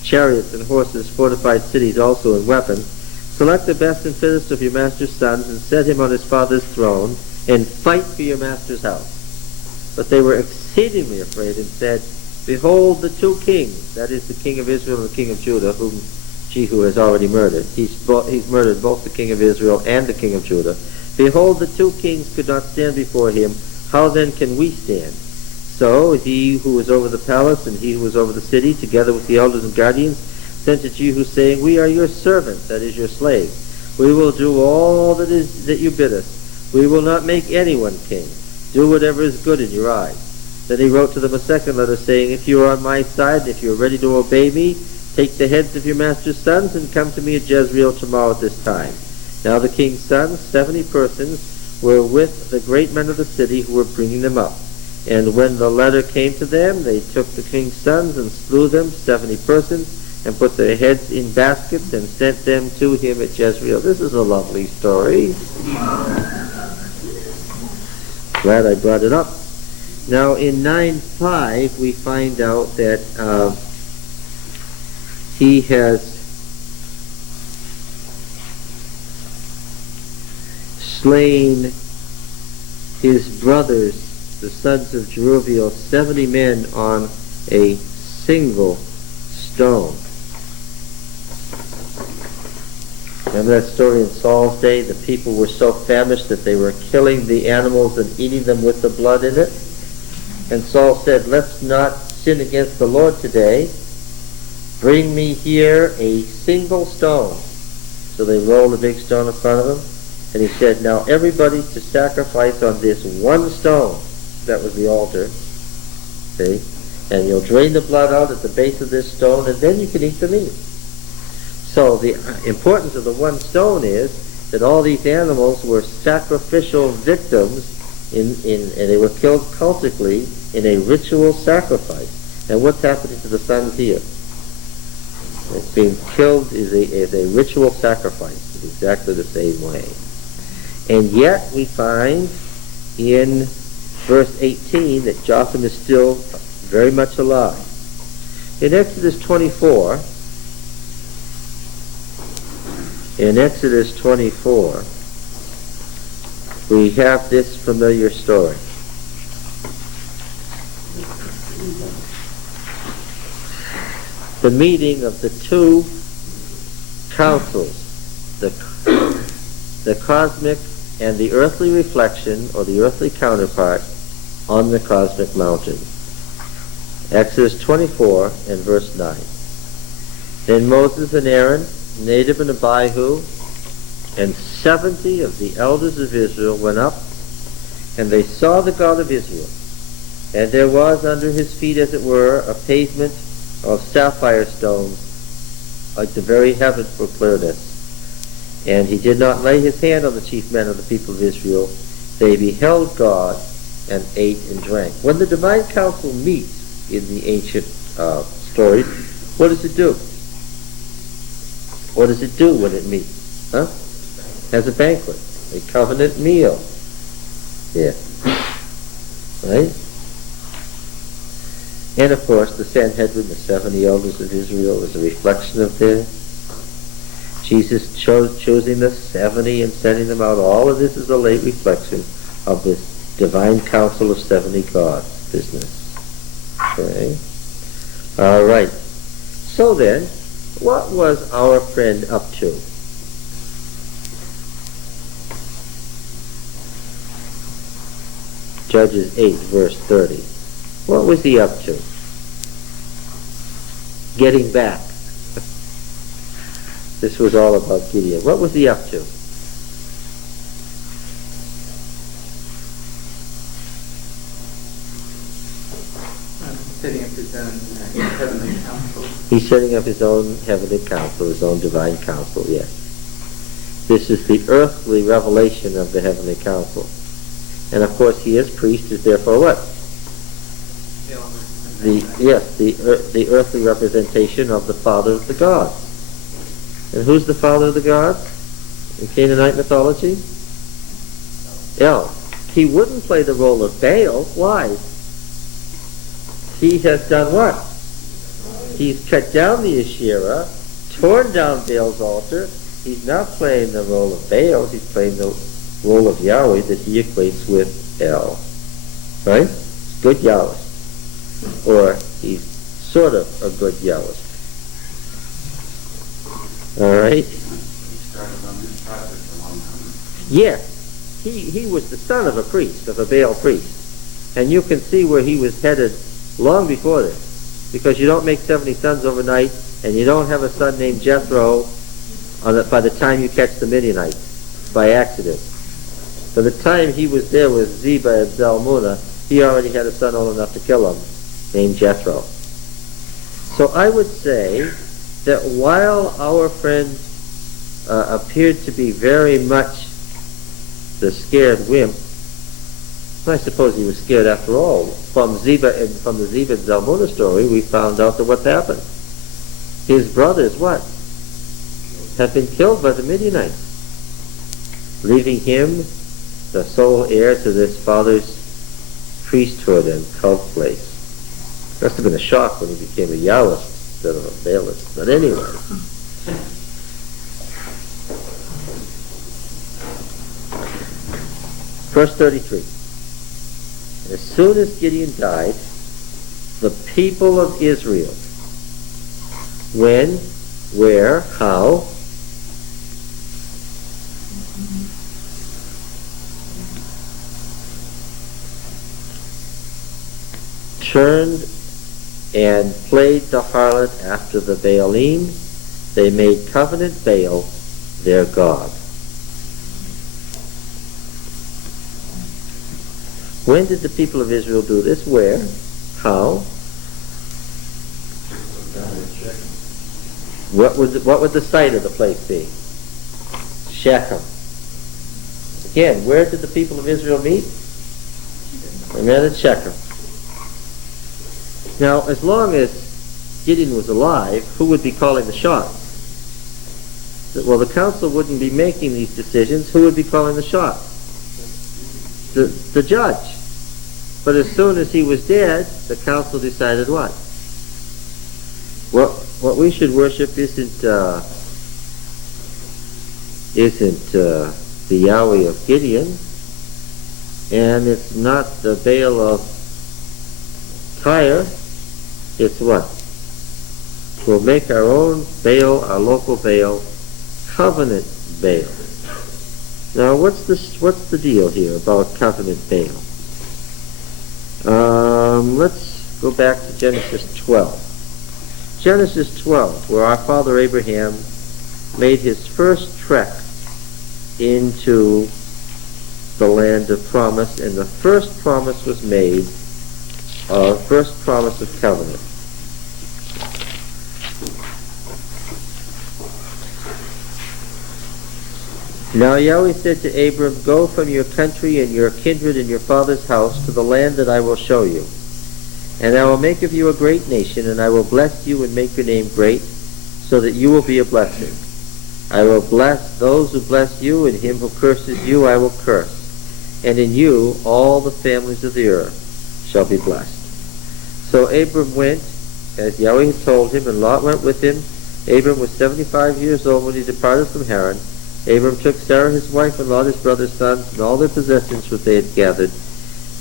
chariots and horses, fortified cities also, and weapons, select the best and fittest of your master's sons, and set him on his father's throne, and fight for your master's house. But they were exceedingly afraid, and said, Behold, the two kings, that is the king of Israel and the king of Judah, whom Jehu has already murdered. He's murdered both the king of Israel and the king of Judah. Behold, the two kings could not stand before him. How then can we stand? So he who was over the palace and he who was over the city, together with the elders and guardians, sent to Jehu, saying, We are your servants, that is your slaves. We will do all that you bid us. We will not make anyone king. Do whatever is good in your eyes. Then he wrote to them a second letter, saying, If you are on my side, and if you are ready to obey me, take the heads of your master's sons, and come to me at Jezreel tomorrow at this time. Now the king's sons, 70 persons, were with the great men of the city who were bringing them up. And when the letter came to them, they took the king's sons and slew them, 70 persons, and put their heads in baskets and sent them to him at Jezreel. This is a lovely story. Glad I brought it up. Now in 9:5 we find out that he has slain his brothers, the sons of Jerubbaal, 70 men on a single stone. Remember that story in Saul's day? The people were so famished that they were killing the animals and eating them with the blood in it. And Saul said, Let's not sin against the Lord today. Bring me here a single stone. So they rolled a big stone in front of him. And he said, Now everybody to sacrifice on this one stone. That was the altar. See? And you'll drain the blood out at the base of this stone, and then you can eat the meat. So the importance of the one stone is that all these animals were sacrificial victims, and they were killed cultically in a ritual sacrifice. And what's happening to the sons here? It's being killed is a ritual sacrifice in exactly the same way. And yet we find in verse 18 that Jotham is still very much alive. In Exodus 24, we have this familiar story. The meeting of the two councils, the cosmic and the earthly reflection, or the earthly counterpart, on the cosmic mountain. Exodus 24 and verse 9. Then Moses and Aaron, Nadab and Abihu, and 70 of the elders of Israel went up, and they saw the God of Israel. And there was under his feet, as it were, a pavement of sapphire stones, like the very heaven for clearness. And he did not lay his hand on the chief men of the people of Israel. They beheld God and ate and drank. When the divine council meets in the ancient stories, what does it do? What does it do when it meets? Has a banquet, a covenant meal. Yeah. Right? And of course, the Sanhedrin, the 70 elders of Israel, is a reflection of this. Jesus choosing the 70 and sending them out. All of this is a late reflection of this divine council of 70 gods business. Okay? All right. So then, what was our friend up to? Judges 8, verse 30. What was he up to? Getting back. This was all about Gideon. What was he up to? Sitting at his own heavenly council. He's setting up his own heavenly council, his own divine council, yes. This is the earthly revelation of the heavenly council. And of course, he as priest is therefore what? The earthly representation of the father of the gods. And who's the father of the gods in Canaanite mythology? El. He wouldn't play the role of Baal. Why? He has done what? He's cut down the Asherah, torn down Baal's altar. He's not playing the role of Baal. He's playing the role of Yahweh that he equates with El. Right? Good Yahwist. Or he's sort of a good Yahwist. All right? He started on this project a long time. Yes. He was the son of a priest, of a Baal priest. And you can see where he was headed long before this. Because you don't make 70 sons overnight, and you don't have a son named Jethro by the time you catch the Midianites, by accident. By the time he was there with Zebah and Zalmunna, he already had a son old enough to kill him, named Jethro. So I would say that while our friend appeared to be very much the scared wimp, I suppose he was scared after all. From the Zebah and Zalmunna story, we found out that what's happened. His brothers, what? Have been killed by the Midianites, leaving him the sole heir to this father's priesthood and cult place. Must have been a shock when he became a Yahwist instead of a Baalist. But anyway. Verse 33. As soon as Gideon died, the people of Israel, when, where, how, turned and played the harlot after the Baalim, they made covenant Baal their god. When did the people of Israel do this? Where? How? What would the site of the place be? Shechem. Again, where did the people of Israel meet? They met at Shechem. Now, as long as Gideon was alive, who would be calling the shots? Well, the council wouldn't be making these decisions. Who would be calling the shots? The judge. But as soon as he was dead, the council decided what? What we should worship isn't the Yahweh of Gideon, and it's not the Baal of Tyre. It's what? We'll make our own Baal, our local Baal, covenant Baal. Now, what's the deal here about covenant Baal? Let's go back to Genesis 12. Genesis 12, where our father Abraham made his first trek into the land of promise, and the first promise was made, first promise of covenant. Now Yahweh said to Abram, go from your country and your kindred and your father's house to the land that I will show you. And I will make of you a great nation, and I will bless you and make your name great, so that you will be a blessing. I will bless those who bless you, and him who curses you I will curse. And in you all the families of the earth shall be blessed. So Abram went, as Yahweh had told him, and Lot went with him. Abram was 75 years old when he departed from Haran. Abram took Sarah his wife and Lot his brother's sons and all their possessions which they had gathered,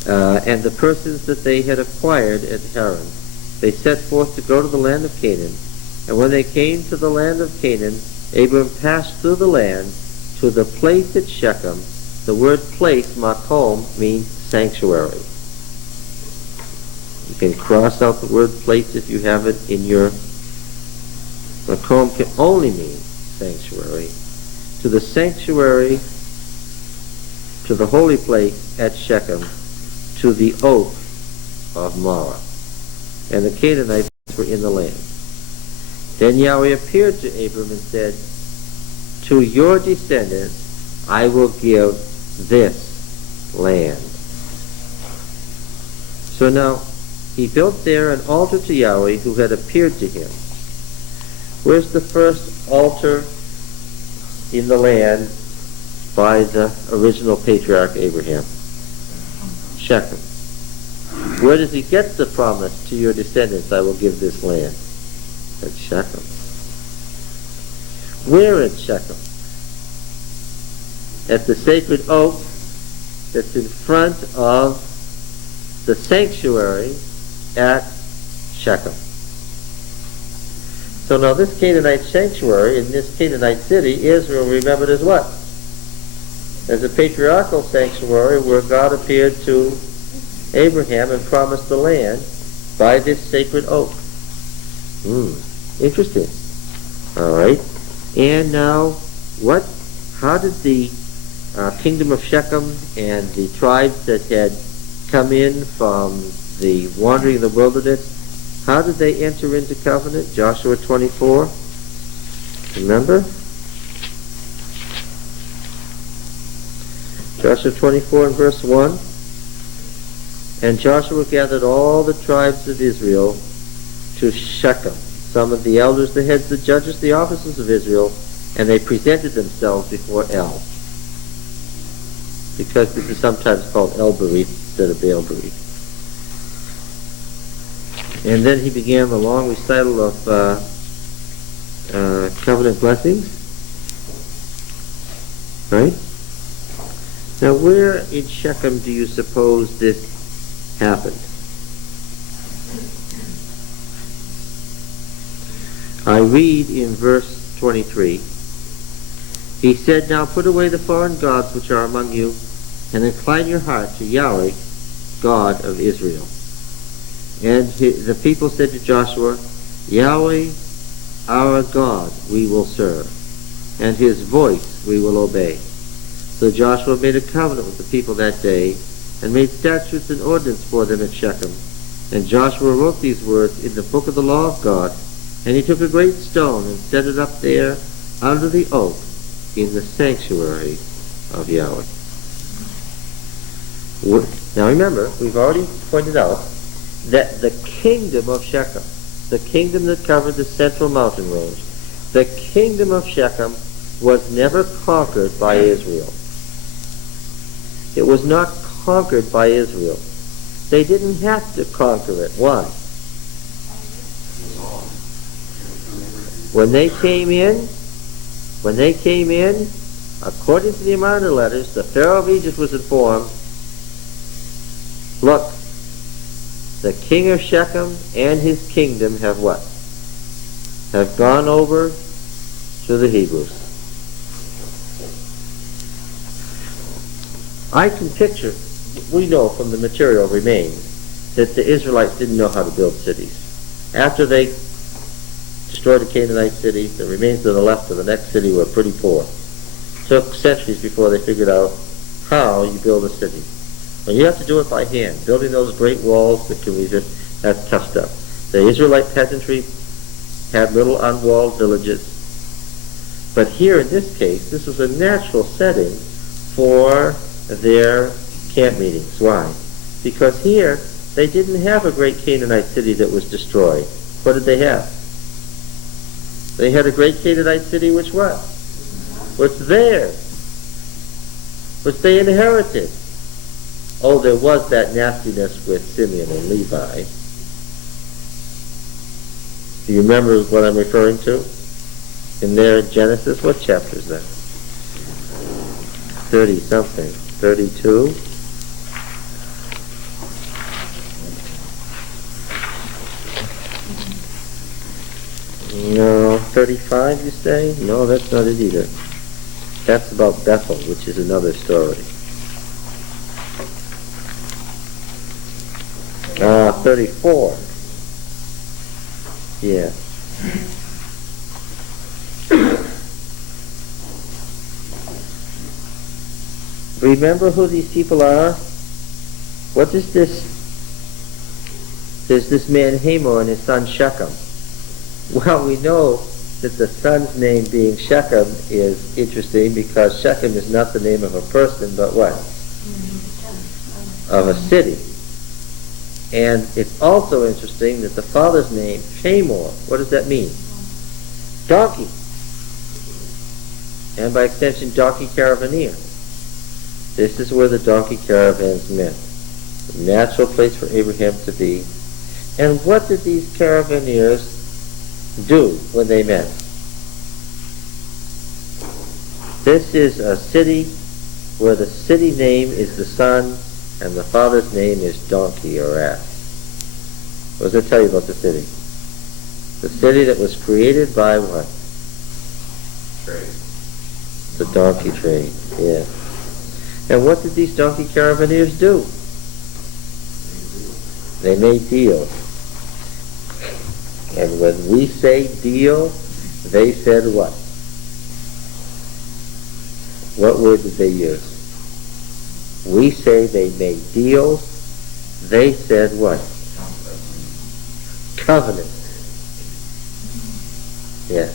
and the persons that they had acquired at Haran. They set forth to go to the land of Canaan. And when they came to the land of Canaan, Abram passed through the land to the place at Shechem. The word place, makom, means sanctuary. You can cross out the word place if you have it in your... Makom can only mean sanctuary. To the sanctuary, to the holy place at Shechem, to the oak of Morah. and the Canaanites were in the land. Then Yahweh appeared to Abram and said, to your descendants I will give this land. So now, he built there an altar to Yahweh who had appeared to him. Where's the first altar in the land by the original patriarch Abraham? Shechem. Where does he get the promise, to your descendants I will give this land? At Shechem. Where in Shechem? At the sacred oak that's in front of the sanctuary at Shechem. So now this Canaanite sanctuary in this Canaanite city, Israel remembered as what? As a patriarchal sanctuary where God appeared to Abraham and promised the land by this sacred oak. Interesting. All right. And now, how did the kingdom of Shechem and the tribes that had come in from the wandering of the wilderness, how did they enter into covenant? Joshua 24. Remember? Joshua 24 and verse 1. And Joshua gathered all the tribes of Israel to Shechem, some of the elders, the heads, the judges, the officers of Israel, and they presented themselves before El. Because this is sometimes called El-Berith instead of Baal-Berith. And then he began the long recital of covenant blessings. Right? Now where in Shechem do you suppose this happened? I read in verse 23, he said, now put away the foreign gods which are among you, and incline your heart to Yahweh, God of Israel. And the people said to Joshua, Yahweh, our God, we will serve, and his voice we will obey. So Joshua made a covenant with the people that day, and made statutes and ordinance for them at Shechem. And Joshua wrote these words in the book of the law of God, and he took a great stone and set it up there under the oak in the sanctuary of Yahweh. Now remember, we've already pointed out that the kingdom of Shechem, the kingdom that covered the central mountain range, the kingdom of Shechem was never conquered by Israel. It was not conquered by Israel. They didn't have to conquer it. Why? When they came in, according to the Amarna letters, the Pharaoh of Egypt was informed, look, the king of Shechem and his kingdom have what? Have gone over to the Hebrews. I can picture, we know from the material remains, that the Israelites didn't know how to build cities. After they destroyed the Canaanite city, the remains that are left of the next city were pretty poor. It took centuries before they figured out how you build a city. Well, you have to do it by hand. Building those great walls that can be just, that's tough stuff. The Israelite peasantry had little unwalled villages. But here in this case, this was a natural setting for their camp meetings. Why? Because here, they didn't have a great Canaanite city that was destroyed. What did they have? They had a great Canaanite city which what? Was theirs. Which they inherited. Oh, there was that nastiness with Simeon and Levi. Do you remember what I'm referring to? In there in Genesis, what chapter is that? 30-something. 32. No, 35 you say? No, that's not it either. That's about Bethel, which is another story. 34. Yeah. Remember who these people are? What is this There's this man Hamor and his son Shechem. Well, we know that the son's name being Shechem is interesting because Shechem is not the name of a person, but what? Of a city. And it's also interesting that the father's name, Hamor, what does that mean? Donkey. And by extension, donkey caravaneer. This is where the donkey caravans met. A natural place for Abraham to be. And what did these caravaneers do when they met? This is a city where the city name is the son and the father's name is donkey or ass. What does it tell you about the city? The city that was created by what? Trade. The donkey trade, yeah. And what did these donkey caravaneers do? They made deals. And when we say deal, they said what? What word did they use? We say they made deals. They said what? Covenant. Yeah.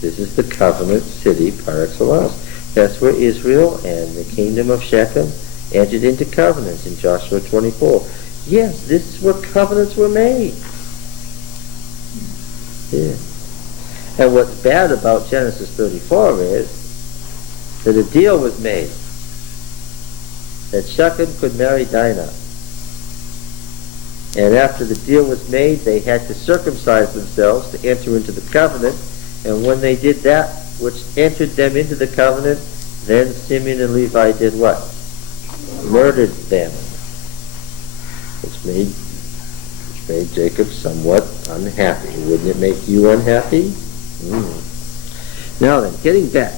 This is the covenant city par excellence. That's where Israel and the kingdom of Shechem entered into covenants in Joshua 24. Yes, this is where covenants were made. Yeah. And what's bad about Genesis 34 is that a deal was made that Shechem could marry Dinah. And after the deal was made, they had to circumcise themselves to enter into the covenant. And when they did that, which entered them into the covenant, then Simeon and Levi did what? Murdered them. Which made Jacob somewhat unhappy. Wouldn't it make you unhappy? Now then, getting back.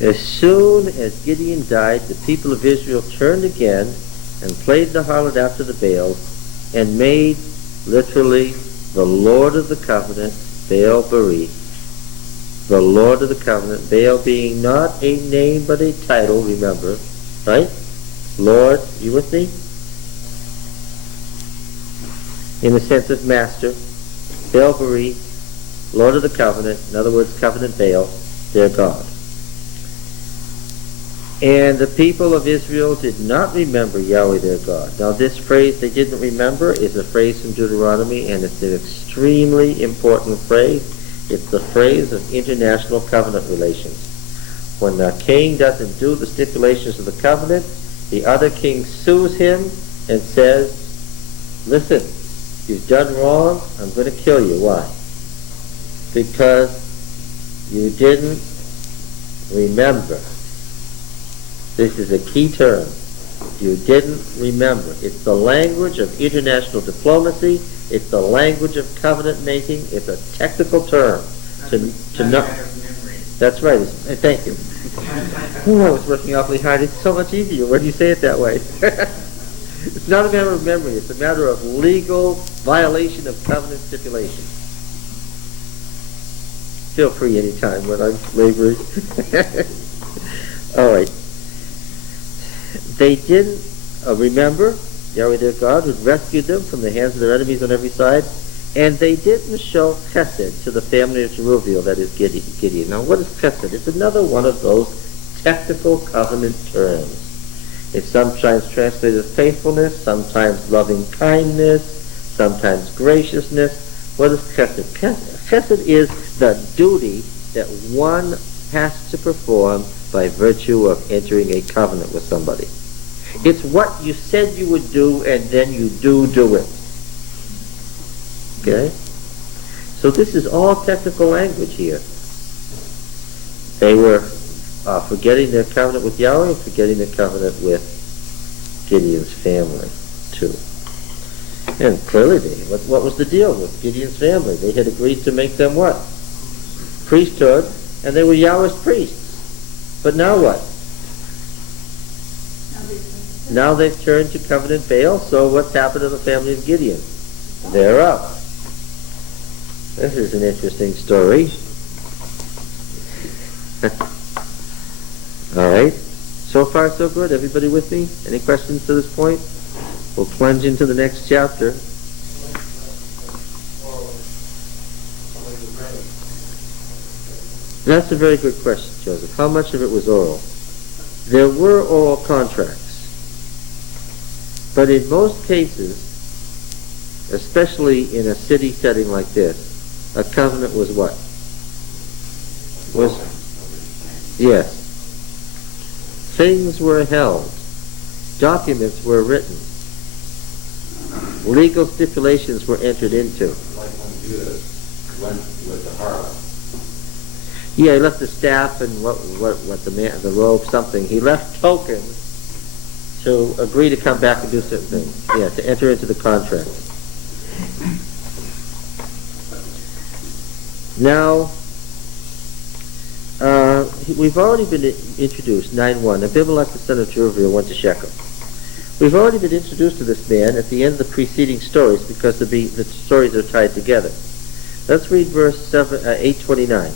As soon as Gideon died, the people of Israel turned again and played the harlot after the Baals and made, literally, the Lord of the covenant, Baal Berith. The Lord of the covenant, Baal being not a name but a title, remember, right? Lord, you with me? In the sense of master, Baal Berith, Lord of the covenant, in other words, covenant Baal, their God. And the people of Israel did not remember Yahweh their God. Now this phrase, they didn't remember, is a phrase from Deuteronomy, and it's an extremely important phrase. It's the phrase of international covenant relations. When the king doesn't do the stipulations of the covenant, the other king sues him and says, listen, you've done wrong, I'm going to kill you. Why? Because you didn't remember. This is a key term. You didn't remember. It's the language of international diplomacy. It's the language of covenant making. It's a technical term. To know. That's right. Thank you. Oh, I was working awfully hard. It's so much easier when you say it that way. It's not a matter of memory. It's a matter of legal violation of covenant stipulation. Feel free anytime when I'm laboring. All right. They didn't remember Yahweh their God, who rescued them from the hands of their enemies on every side, and they didn't show chesed to the family of Jerubbaal, that is Gideon. Now, what is chesed? It's another one of those technical covenant terms. It's sometimes translated as faithfulness, sometimes loving kindness, sometimes graciousness. What is chesed? Chesed is the duty that one has to perform by virtue of entering a covenant with somebody. It's what you said you would do, and then you do it. Okay? So this is all technical language here. They were forgetting their covenant with Yahweh and forgetting their covenant with Gideon's family, too. And clearly, what was the deal with Gideon's family? They had agreed to make them what? Priesthood, and they were Yahweh's priests. But now what? Now they've turned to covenant Baal, so what's happened to the family of Gideon? They're up. This is an interesting story. All right. So far, so good. Everybody with me? Any questions to this point? We'll plunge into the next chapter. That's a very good question, Joseph. How much of it was oral? There were oral contracts. But in most cases, especially in a city setting like this, a covenant was what? Yes. Things were held. Documents were written. Legal stipulations were entered into. Like when Judah went with the harlot. Yeah, he left the staff and the robe, something. He left tokens to agree to come back and do certain things. Yeah, to enter into the contract. Now, we've already been introduced, 9:1. Abimelech, the son of Jerubbaal, went to Shechem. We've already been introduced to this man at the end of the preceding stories because the stories are tied together. Let's read verse 8:29.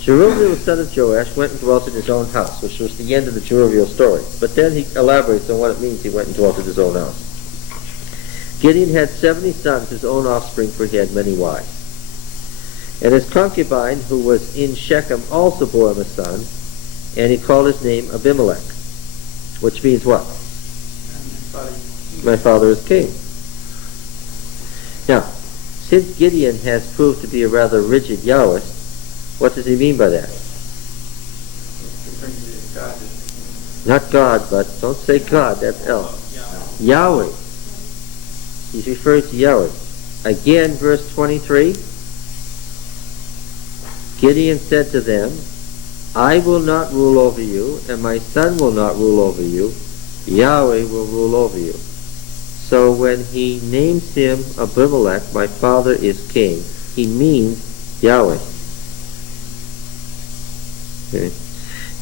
Jerubbaal, the son of Joash, went and dwelt in his own house, which was the end of the Jerubbaal story. But then he elaborates on what it means he went and dwelt in his own house. Gideon had 70 sons, his own offspring, for he had many wives. And his concubine, who was in Shechem, also bore him a son, and he called his name Abimelech, which means what? My father is king. Now, since Gideon has proved to be a rather rigid Yahwist, what does he mean by that? Not God, but don't say God, that's El. Yahweh. He's referring to Yahweh. Again, verse 23. Gideon said to them, I will not rule over you, and my son will not rule over you. Yahweh will rule over you. So when he names him Abimelech, my father is king, he means Yahweh. Okay.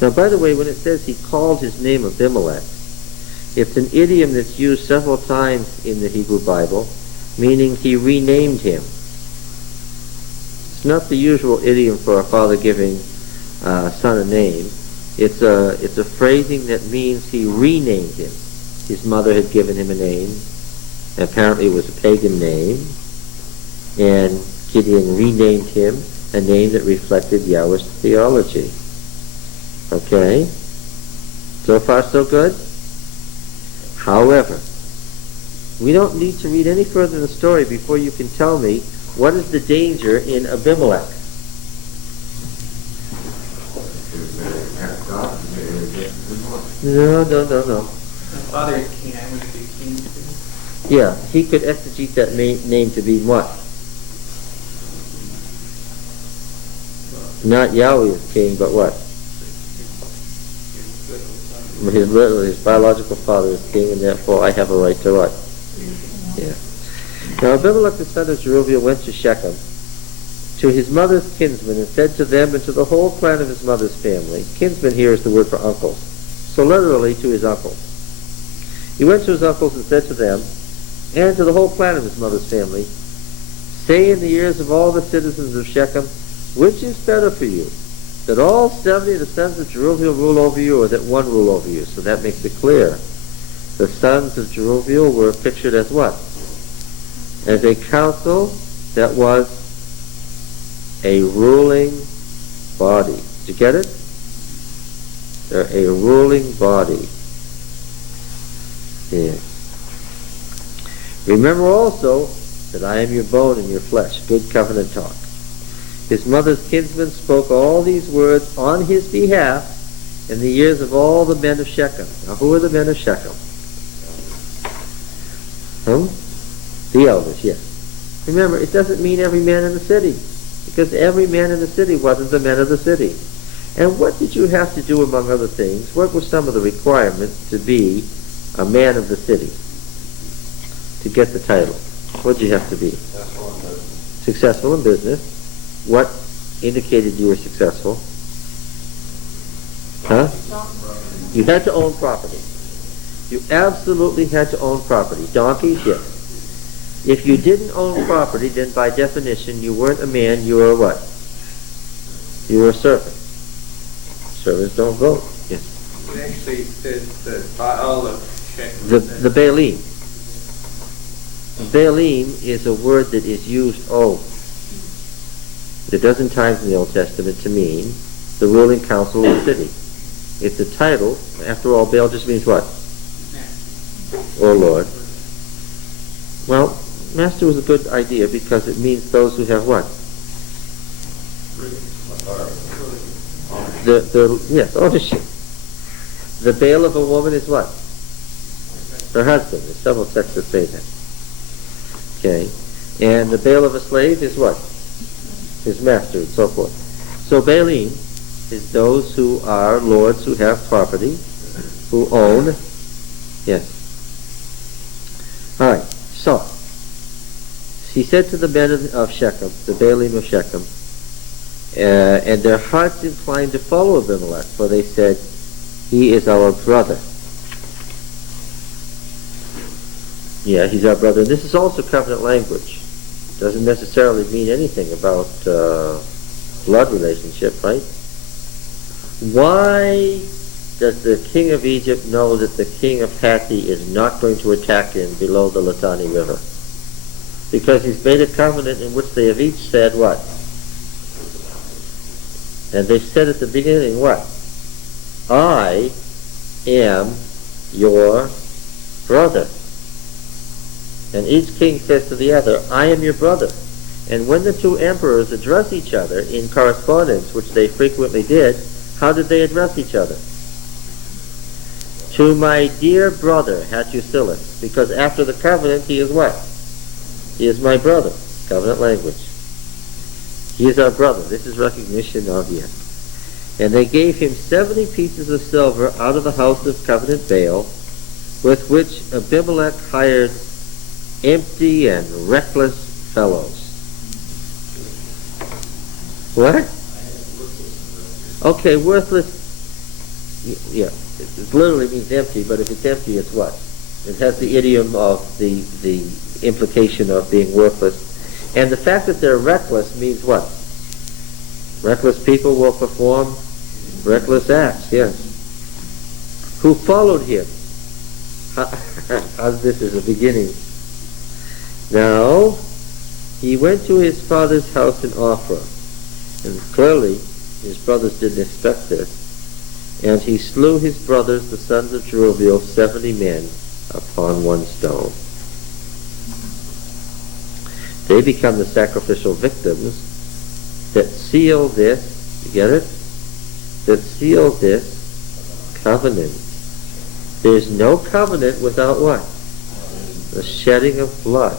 Now, by the way, when it says he called his name Abimelech, it's an idiom that's used several times in the Hebrew Bible, meaning he renamed him. It's not the usual idiom for a father giving son a name. It's a phrasing that means he renamed him. His mother had given him a name. Apparently it was a pagan name. And Gideon renamed him a name that reflected Yahweh's theology. Okay? So far so good? However, we don't need to read any further in the story before you can tell me what is the danger in Abimelech. No. Father is king, I would be king too. Yeah, he could exegete that name to be what? Not Yahweh is king, but what? His biological father is king, and therefore I have a right to what? Yeah. Now Abimelech the son of Jerubbaal went to Shechem, to his mother's kinsmen, and said to them and to the whole clan of his mother's family. Kinsmen here is the word for uncles. So literally to his uncles. He went to his uncles and said to them, and to the whole clan of his mother's family, say in the ears of all the citizens of Shechem, which is better for you, that all 70 of the sons of Jerubbaal rule over you, or that one rule over you? So that makes it clear. The sons of Jerubbaal were pictured as what? As a council that was a ruling body. Did you get it? They're a ruling body. Yeah. Remember also that I am your bone and your flesh. Good covenant talk. His mother's kinsmen spoke all these words on his behalf in the ears of all the men of Shechem. Now, who are the men of Shechem? Whom? The elders, yes. Remember, it doesn't mean every man in the city, because every man in the city wasn't the men of the city. And what did you have to do, among other things? What were some of the requirements to be a man of the city? To get the title. What did you have to be? Successful in business. What indicated you were successful? Huh? You had to own property. You absolutely had to own property. Donkeys, yes. If you didn't own property, then by definition you weren't a man, you were a what? You were a servant. Servants don't vote. Yes. It actually says that Baal of Shechem. The Baalim. Baalim is a word that is used, a dozen times in the Old Testament to mean the ruling council of the city. It's a title. After all, Baal just means what? Or Lord. Well, master was a good idea because it means those who have what? Yes, ownership. The Baal of a woman is what? Her husband. There's several texts that say that. Okay. And the Baal of a slave is what? His master, and so forth. So Baalim is those who are lords who have property, who own. Yes. All right. So he said to the men of Shechem, the Baalim of Shechem, and their hearts inclined to follow Abimelech, for they said, he is our brother. Yeah, he's our brother. And this is also covenant language. Doesn't necessarily mean anything about blood relationship, right? Why does the king of Egypt know that the king of Hathi is not going to attack him below the Litani River? Because he's made a covenant in which they have each said what? And they said at the beginning what? I am your brother. And each king says to the other, I am your brother. And when the two emperors address each other in correspondence, which they frequently did, how did they address each other? To my dear brother, Hattusilus, because after the covenant he is what? He is my brother. Covenant language. He is our brother. This is recognition of you. And they gave him 70 pieces of silver out of the house of covenant Baal, with which Abimelech hired empty and reckless fellows. What? Okay, worthless. Yeah, it literally means empty, but if it's empty, it's what? It has the idiom of the implication of being worthless. And the fact that they're reckless means what? Reckless people will perform reckless acts, yes. Who followed him? How's this as a beginning? Now, he went to his father's house in Ophrah, and clearly his brothers didn't expect this, and he slew his brothers, the sons of Jerubbaal, 70 men upon one stone. They become the sacrificial victims that seal this, you get it? That seal this covenant. There's no covenant without what? The shedding of blood.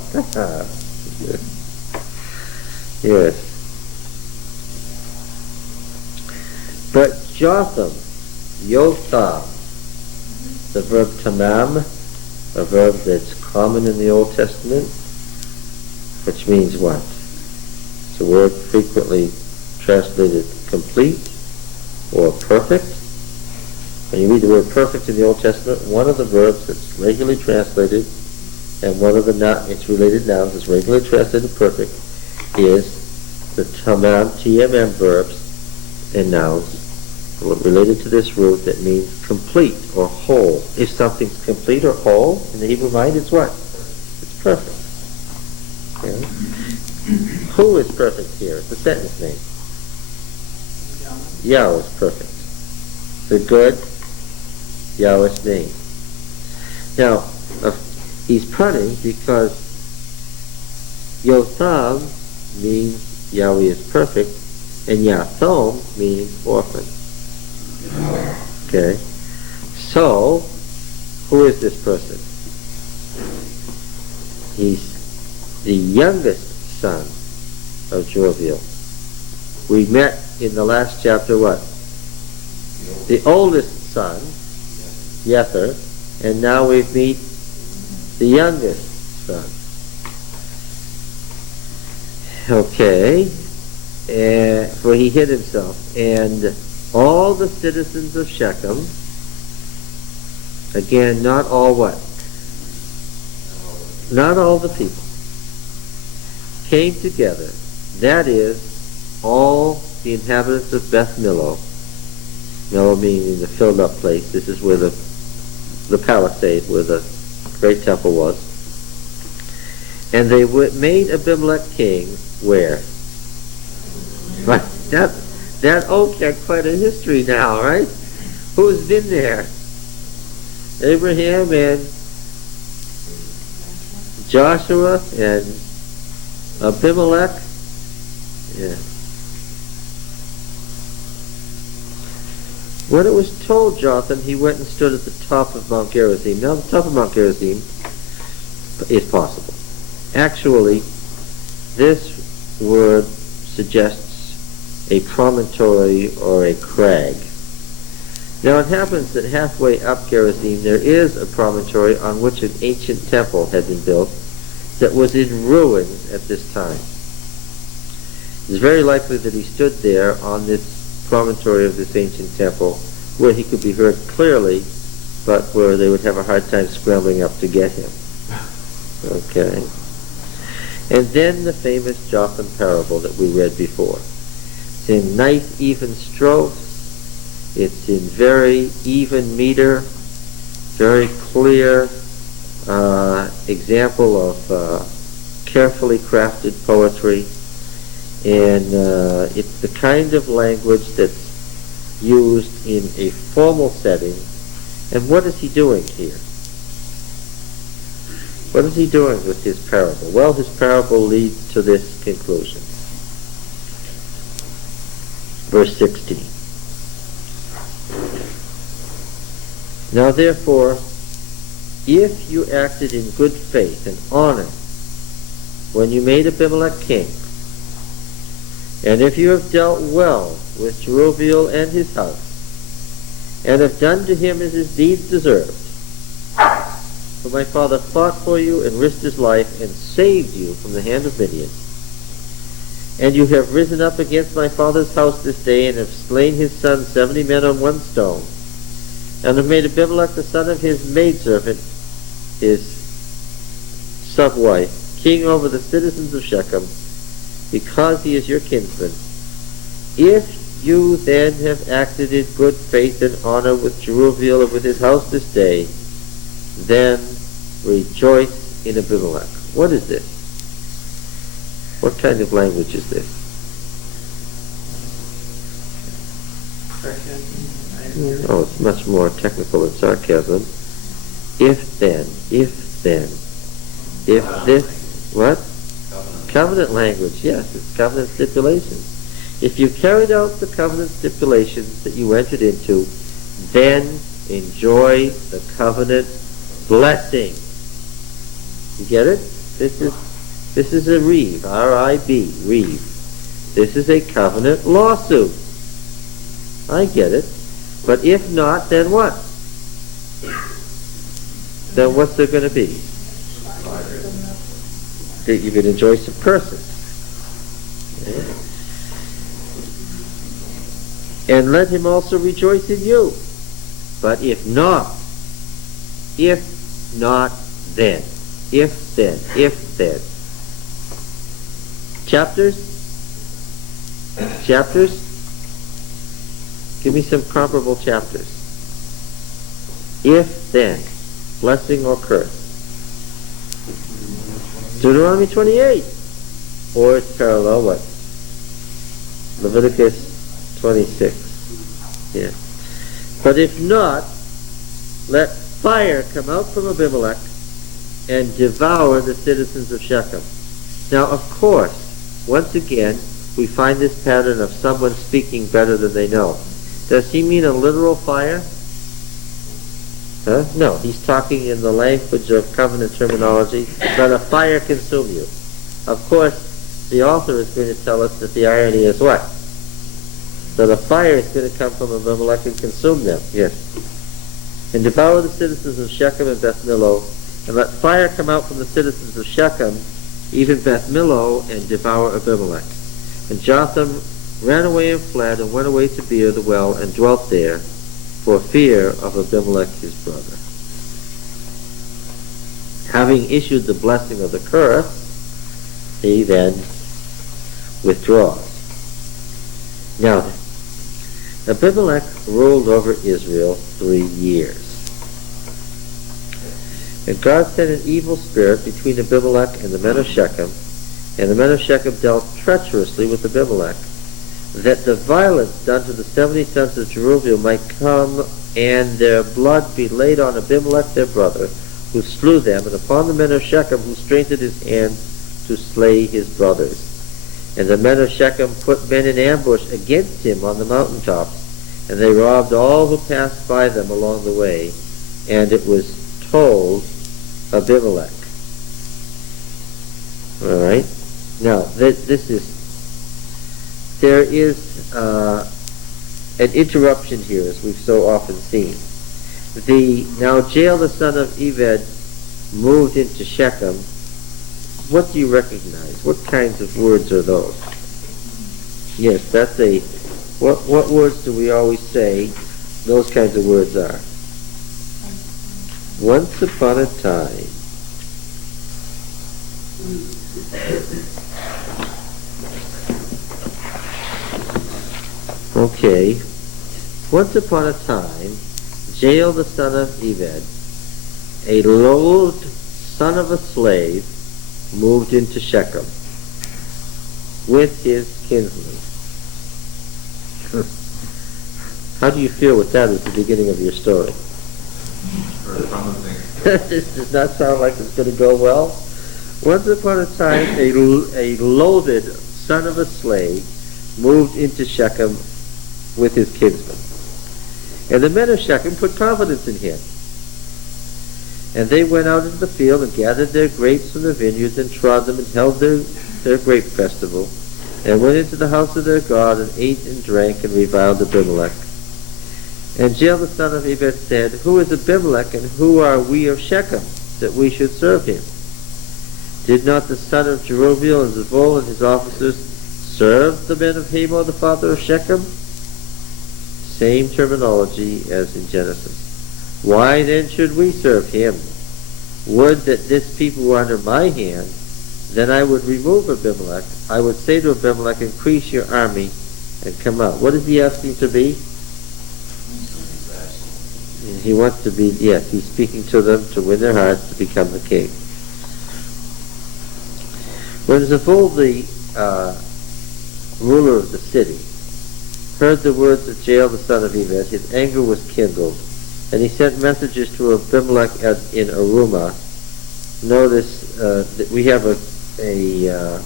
Yes. But Jotham, Yotham, the verb tamam, a verb that's common in the Old Testament, which means what? It's a word frequently translated complete or perfect. When you read the word perfect in the Old Testament, one of the verbs that's regularly translated and one of the its related nouns is regularly translated perfect is the tamam, TMM verbs and nouns related to this root that means complete or whole. If something's complete or whole in the Hebrew mind, it's what? It's perfect. Okay? Who is perfect here? It's the sentence name. Yahweh is perfect. The good Yahweh's name. Now, he's punning because Yotham means Yahweh is perfect, and Yathom means orphan. Okay? So, who is this person? He's the youngest son of Jerubbaal. We met in the last chapter what? The oldest son, Yether, and now we meet the youngest son. Okay, for he hid himself, and all the citizens of Shechem, again, not all what? Not all the people, came together, that is, all the inhabitants of Beth Millo, Mellow meaning the filled up place. This is where the palisade, where the great temple was. And they made Abimelech king where? Right, that oak had quite a history now, right? Who's been there? Abraham and Joshua and Abimelech. Yeah. When it was told Jotham, he went and stood at the top of Mount Gerizim. Now, the top of Mount Gerizim is possible. Actually, this word suggests a promontory or a crag. Now, it happens that halfway up Gerizim, there is a promontory on which an ancient temple had been built that was in ruins at this time. It's very likely that he stood there on this promontory of this ancient temple where he could be heard clearly, but where they would have a hard time scrambling up to get him. Okay. And then the famous Jotham parable that we read before. It's in nice even strophes. It's in very even meter, very clear example of carefully crafted poetry. And it's the kind of language that's used in a formal setting. And what is he doing here? What is he doing with his parable? Well, his parable leads to this conclusion. Verse 16. Now therefore, if you acted in good faith and honor when you made Abimelech king, and if you have dealt well with Jerubbaal and his house, and have done to him as his deeds deserved, for my father fought for you and risked his life and saved you from the hand of Midian, and you have risen up against my father's house this day, and have slain his son 70 men on one stone, and have made Abimelech the son of his maidservant, his subwife, king over the citizens of Shechem, because he is your kinsman. If you then have acted in good faith and honor with Jerubbaal and with his house this day, then rejoice in Abimelech. What is this? What kind of language is this? Sarcasm. Oh, it's much more technical than sarcasm. If then, if this, what? Covenant language, yes, it's covenant stipulations. If you carried out the covenant stipulations that you entered into, then enjoy the covenant blessing. You get it? This is a reeve, R-I-B, reeve. This is a covenant lawsuit. I get it. But if not, then what? Then what's there going to be? That you can enjoy some curses. And let him also rejoice in you. But if not, then. If then. Chapters? Give me some comparable chapters. If then. Blessing or curse. Deuteronomy 28. Or it's parallel what? Leviticus 26. Yeah. But if not, let fire come out from Abimelech and devour the citizens of Shechem. Now, of course, once again, we find this pattern of someone speaking better than they know. Does he mean a literal fire? Huh? No, he's talking in the language of covenant terminology. Let a fire consume you. Of course, the author is going to tell us that the irony is what? So the fire is going to come from Abimelech and consume them. Yes. And devour the citizens of Shechem and Beth Millo, and let fire come out from the citizens of Shechem, even Beth Millo, and devour Abimelech. And Jotham ran away and fled, and went away to Beer the well, and dwelt there, for fear of Abimelech his brother. Having issued the blessing of the curse, he then withdraws. Now then, Abimelech ruled over Israel 3 years. And God sent an evil spirit between Abimelech and the men of Shechem, and the men of Shechem dealt treacherously with Abimelech, that the violence done to the 70 sons of Jerubbaal might come, and their blood be laid on Abimelech their brother, who slew them, and upon the men of Shechem, who strengthened his hand to slay his brothers. And the men of Shechem put men in ambush against him on the mountaintops, and they robbed all who passed by them along the way. And it was told Abimelech. All right. Now, there is an interruption here, as we've so often seen. Now Jael the son of Ebed moved into Shechem. What do you recognize? What kinds of words are those? Yes, that's a... What words do we always say those kinds of words are? Once upon a time. Okay. Once upon a time, Jael the son of Ebed, a loathed son of a slave, moved into Shechem with his kinsmen. How do you feel with that at the beginning of your story? This does not sound like it's going to go well. Once upon a time, a loathed son of a slave moved into Shechem with his kinsmen. And the men of Shechem put confidence in him. And they went out into the field and gathered their grapes from the vineyards and trod them and held their grape festival, and went into the house of their God and ate and drank and reviled Abimelech. And Jael the son of Ebed said, Who is Abimelech, and who are we of Shechem, that we should serve him? Did not the son of Jerubbaal and Zebul and his officers serve the men of Hamor, the father of Shechem? Same terminology as in Genesis. Why then should we serve him? Would that this people were under my hand, then I would remove Abimelech. I would say to Abimelech, Increase your army and come out. What is he asking to be? He wants to be, yes, he's speaking to them to win their hearts to become the king. When Zebul, the ruler of the city, heard the words of Jael the son of Ebed, his anger was kindled, and he sent messages to Abimelech in Arumah. Notice that we have a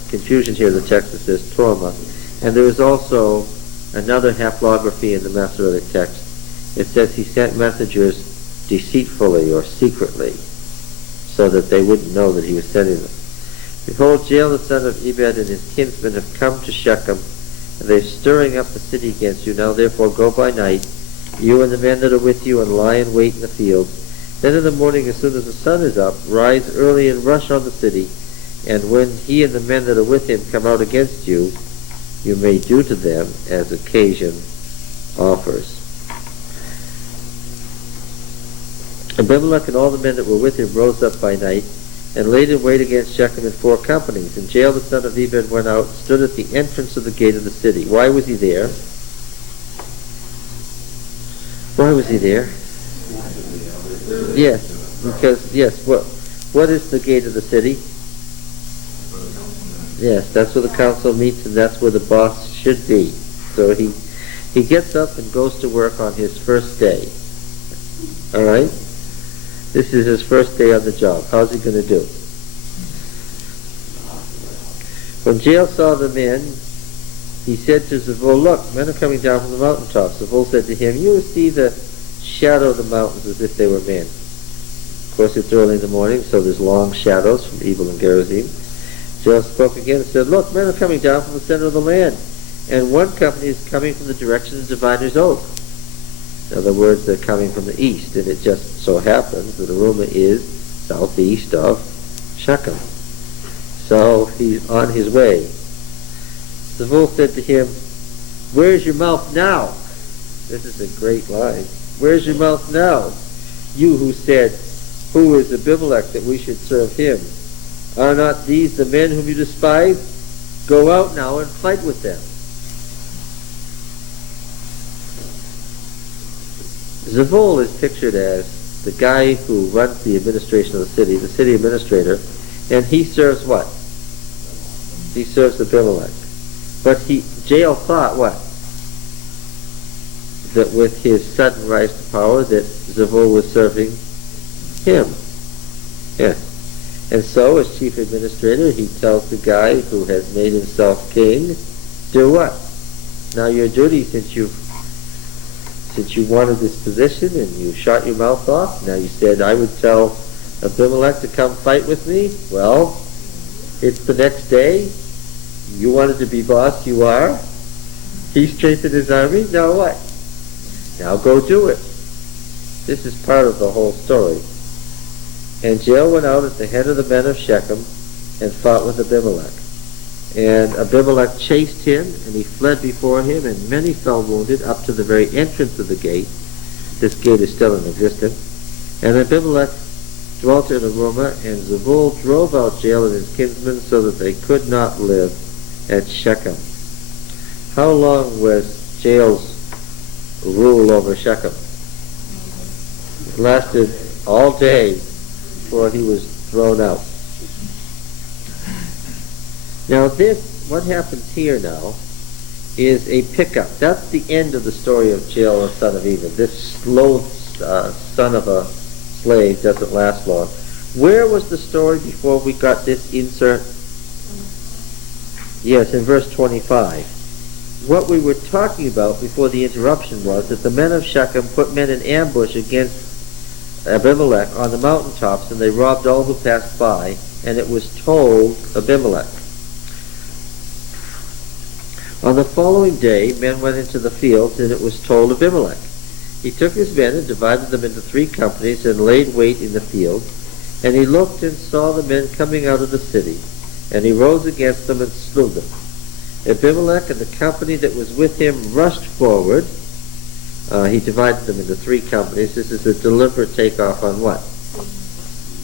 confusion here in the text that says Torma, and there is also another haplography in the Masoretic text. It says he sent messengers deceitfully or secretly, so that they wouldn't know that he was sending them. Behold, Jael the son of Ebed and his kinsmen have come to Shechem, and they're stirring up the city against you. Now therefore go by night, you and the men that are with you, and lie in wait in the field. Then in the morning, as soon as the sun is up, rise early and rush on the city, and when he and the men that are with him come out against you, you may do to them as occasion offers. Abimelech and all the men that were with him rose up by night, and laid in wait against Shechem in 4 companies. And Jael the son of Ebed went out, stood at the entrance of the gate of the city. Why was he there? Why was he there? Yes, because, what is the gate of the city? Yes, that's where the council meets, and that's where the boss should be. So he gets up and goes to work on his first day. All right? This is his first day on the job. How's he going to do? When Jael saw the men, he said to Zebul, Look, men are coming down from the mountaintops. Zebul said to him, You will see the shadow of the mountains as if they were men. Of course, it's early in the morning, so there's long shadows from Ebal and Gerizim. Jael spoke again and said, Look, men are coming down from the center of the land, and one company is coming from the direction of Diviner's Oak. In other words, they're coming from the east, and it just so happens that Arumah is southeast of Shechem. So he's on his way. Zebul said to him, Where's your mouth now? This is a great line. Where's your mouth now? You who said, Who is Abimelech that we should serve him? Are not these the men whom you despise? Go out now and fight with them. Zebul is pictured as the guy who runs the administration of the city administrator, and he serves what? He serves Abimelech. But Jael thought what? That with his sudden rise to power, that Zebul was serving him. Yeah. And so, as chief administrator, he tells the guy who has made himself king, do what? Now your duty, since you wanted this position and you shot your mouth off, now you said I would tell Abimelech to come fight with me. Well, it's the next day. You wanted to be boss, you are. He strengthened his army, now what? Now go do it. This is part of the whole story. And Jael went out at the head of the men of Shechem and fought with Abimelech. And Abimelech chased him, and he fled before him, and many fell wounded up to the very entrance of the gate. This gate is still in existence. And Abimelech dwelt in Arumah, and Zebul drove out Jael and his kinsmen so that they could not live at Shechem. How long was Jael's rule over Shechem? It lasted all day before he was thrown out. Now what happens here now is a pickup. That's the end of the story of Jael, the son of Eben. This slow son of a slave doesn't last long. Where was the story before we got this insert? Yes, in verse 25. What we were talking about before the interruption was that the men of Shechem put men in ambush against Abimelech on the mountaintops, and they robbed all who passed by, and it was told Abimelech. On the following day, men went into the fields, and it was told Abimelech. He took his men and divided them into 3 companies and laid wait in the field. And he looked and saw the men coming out of the city, and he rose against them and slew them. Abimelech and the company that was with him rushed forward. He divided them into 3 companies. This is a deliberate takeoff on what?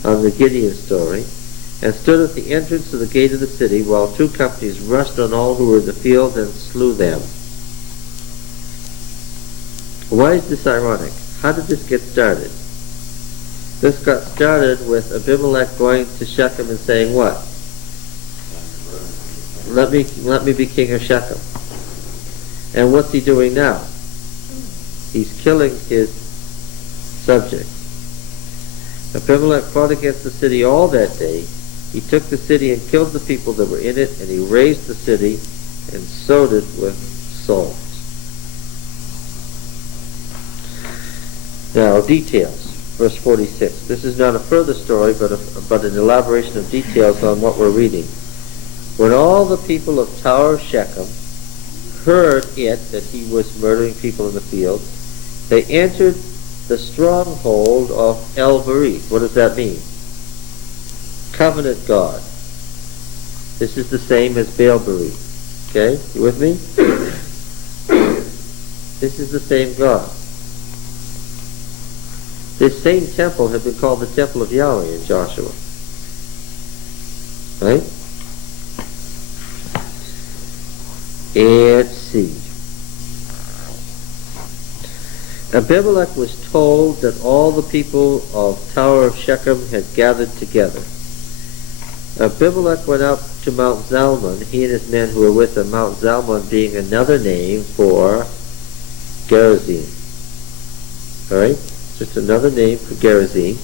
On the Gideon story. And stood at the entrance to the gate of the city, while 2 companies rushed on all who were in the field and slew them. Why is this ironic? How did this get started? This got started with Abimelech going to Shechem and saying what? Let me be king of Shechem. And what's he doing now? He's killing his subjects. Abimelech fought against the city all that day. He took the city and killed the people that were in it, and he razed the city and sowed it with salt. Now, details. Verse 46. This is not a further story, but an elaboration of details on what we're reading. When all the people of Tower of Shechem heard that he was murdering people in the field, they entered the stronghold of El Berith. What does that mean? Covenant God. This is the same as Baal Berith. Okay? You with me? This is the same God. This same temple had been called the Temple of Yahweh in Joshua. Right? Let's see. Abimelech was told that all the people of Tower of Shechem had gathered together. Abimelech went up to Mount Zalmon, he and his men who were with him, Mount Zalmon being another name for Gerizim. Alright? Just another name for Gerizim.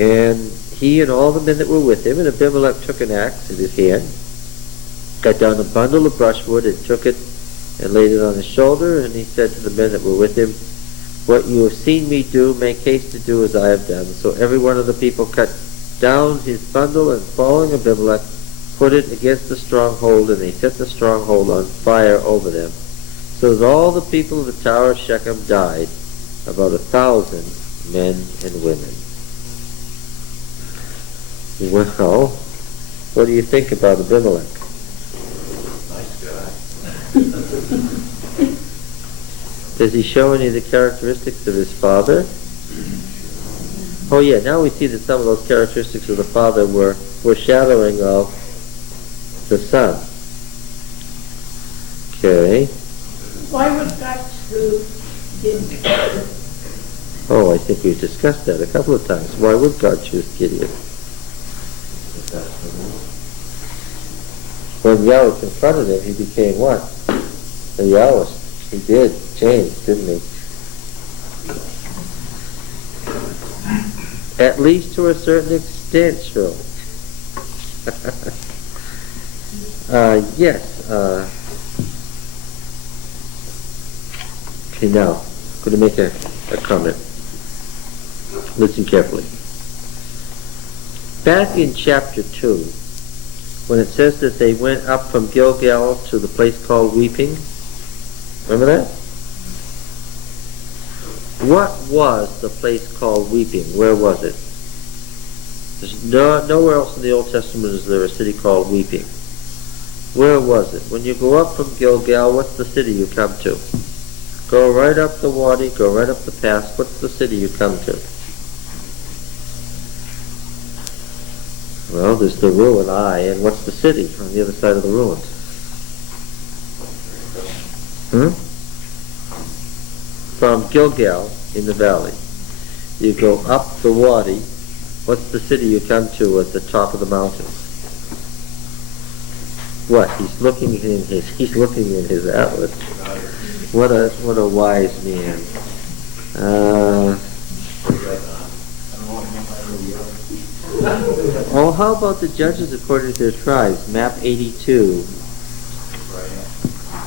And he and all the men that were with him, and Abimelech took an axe in his hand, cut down a bundle of brushwood and took it and laid it on his shoulder, and he said to the men that were with him, "What you have seen me do, make haste to do as I have done." So every one of the people cut down his bundle, and following Abimelech, put it against the stronghold, and they set the stronghold on fire over them, so that all the people of the Tower of Shechem died, about 1,000 men and women. Well, what do you think about Abimelech? Nice guy. Does he show any of the characteristics of his father? Oh yeah, now we see that some of those characteristics of the father were foreshadowing of the son. Okay. Why was God to Oh, I think we've discussed that a couple of times. Why would God choose Gideon? If that's the rule. When Yahweh confronted him, he became what? The Yahweh. He did change, didn't he? At least to a certain extent, surely. Yes. Okay, now, I'm going to make a comment. Listen carefully. Back in chapter 2, when it says that they went up from Gilgal to the place called Weeping, remember that? What was the place called Weeping? Where was it? There's nowhere else in the Old Testament is there a city called Weeping. Where was it? When you go up from Gilgal, what's the city you come to? Go right up the wadi, go right up the pass. What's the city you come to? Well, there's the ruin, and what's the city on the other side of the ruins? From Gilgal in the valley, you go up the wadi. What's the city you come to at the top of the mountain? What? He's looking in his atlas. What a wise man. Oh, how about the judges according to their tribes? Map 82.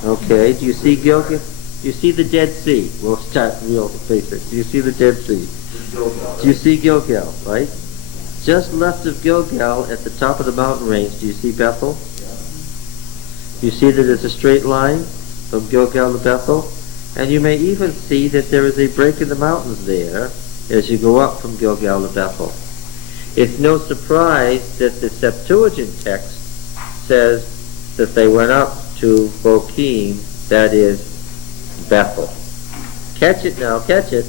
Okay, do you see Gilgal? Do you see the Dead Sea? We'll start real basic. Do you see the Dead Sea? Do you see Gilgal, right? Just left of Gilgal at the top of the mountain range, do you see Bethel? You see that it's a straight line from Gilgal to Bethel? And you may even see that there is a break in the mountains there as you go up from Gilgal to Bethel. It's no surprise that the Septuagint text says that they went up to Bochim, that is Bethel. Catch it now, catch it.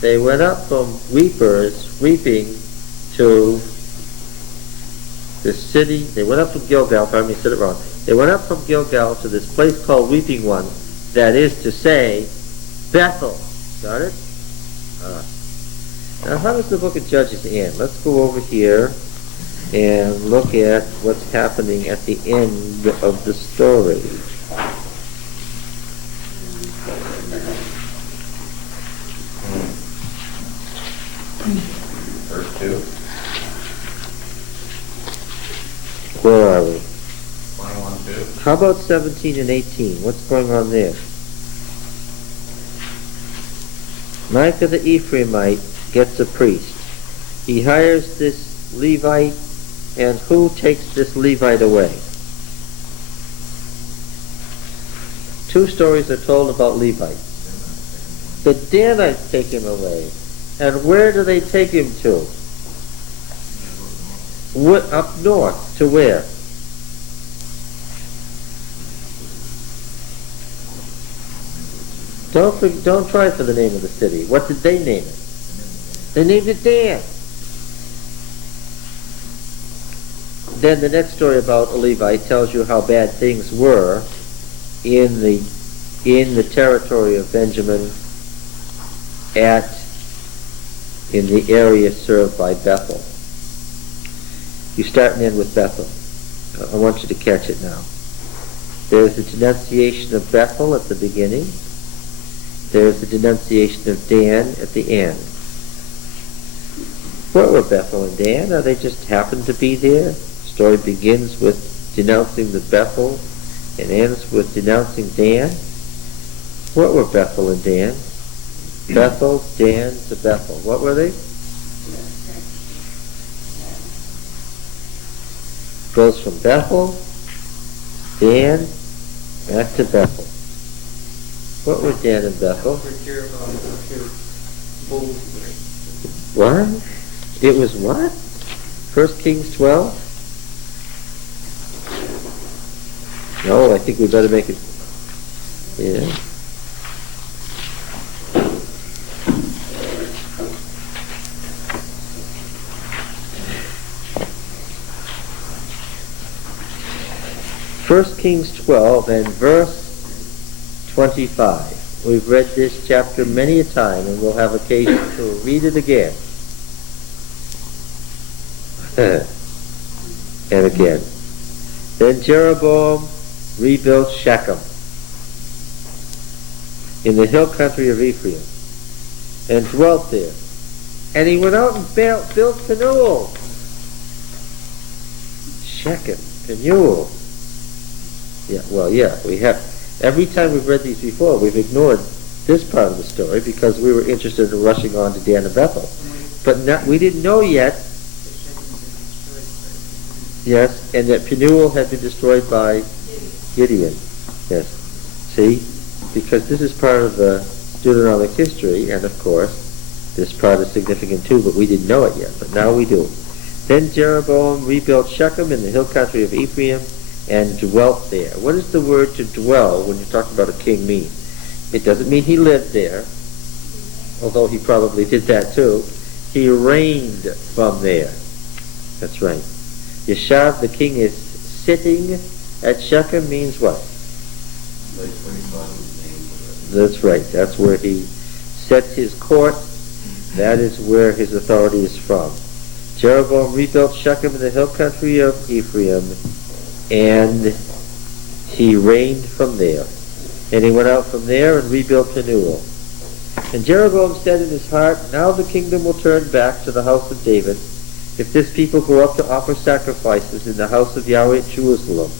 They went up from weeping, to the city. They went up from Gilgal, pardon me, I said it wrong. They went up from Gilgal to this place called Weeping One, that is to say, Bethel. Got it? Now, how does the book of Judges end? Let's go over here and look at what's happening at the end of the story. Verse 2. Where are we? 21:2. How about 17 and 18? What's going on there? Micah the Ephraimite gets a priest. He hires this Levite, and who takes this Levite away? Two stories are told about Levites. The Danites take him away. And where do they take him to? Up north. To where? Don't try for the name of the city. What did they name it? They named it Dan. Then the next story about a Levite tells you how bad things were in the territory of Benjamin in the area served by Bethel. You start and end with Bethel. I want you to catch it now. There's the denunciation of Bethel at the beginning. There's the denunciation of Dan at the end. What were Bethel and Dan? They just happened to be there. The story begins with denouncing the Bethel and ends with denouncing Dan. What were Bethel and Dan? Bethel, Dan to Bethel. What were they? Goes from Bethel, Dan, back to Bethel. What were Dan and Bethel? What? It was what? 1 Kings 12? No, I think we better make it. Yeah. First Kings 12 and verse 25. We've read this chapter many a time, and we'll have occasion to read it again. And again. Then Jeroboam rebuilt Shechem in the hill country of Ephraim, and dwelt there. And he went out and built Penuel. Shechem, Penuel. We have. Every time we've read these before, we've ignored this part of the story because we were interested in rushing on to Dan and Bethel. But we didn't know yet, yes, and that Penuel had been destroyed by Gideon. Yes. See? Because this is part of the Deuteronomic history, and of course, this part is significant too, but we didn't know it yet, but now we do. Then Jeroboam rebuilt Shechem in the hill country of Ephraim, and dwelt there. What does the word to dwell, when you're talking about a king, mean? It doesn't mean he lived there, although he probably did that too. He reigned from there. That's right. Yeshav, the king, is sitting at Shechem, means what? That's right. That's where he sets his court. That is where his authority is from. Jeroboam rebuilt Shechem in the hill country of Ephraim, and he reigned from there. And he went out from there and rebuilt Penuel. And Jeroboam said in his heart, now the kingdom will turn back to the house of David, if this people go up to offer sacrifices in the house of Yahweh at Jerusalem.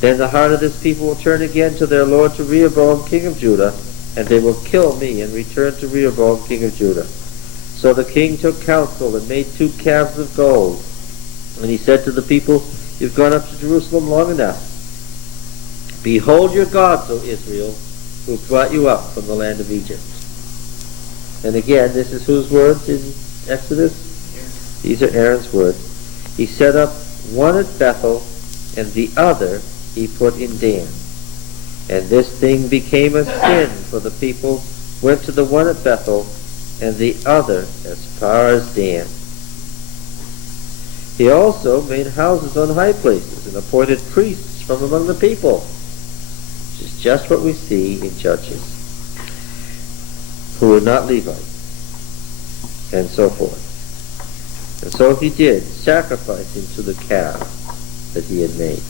Then the heart of this people will turn again to their lord, to Rehoboam king of Judah, and they will kill me and return to Rehoboam king of Judah. So the king took counsel and made 2 calves of gold. And he said to the people, you've gone up to Jerusalem long enough. Behold your gods, O Israel, who brought you up from the land of Egypt. And again, this is whose words in Exodus? These are Aaron's words. He set up one at Bethel, and the other he put in Dan. And this thing became a sin, for the people went to the one at Bethel, and the other as far as Dan. He also made houses on high places, and appointed priests from among the people, which is just what we see in Judges, who were not Levites, and so forth. And so he did, sacrificing to the calf that he had made.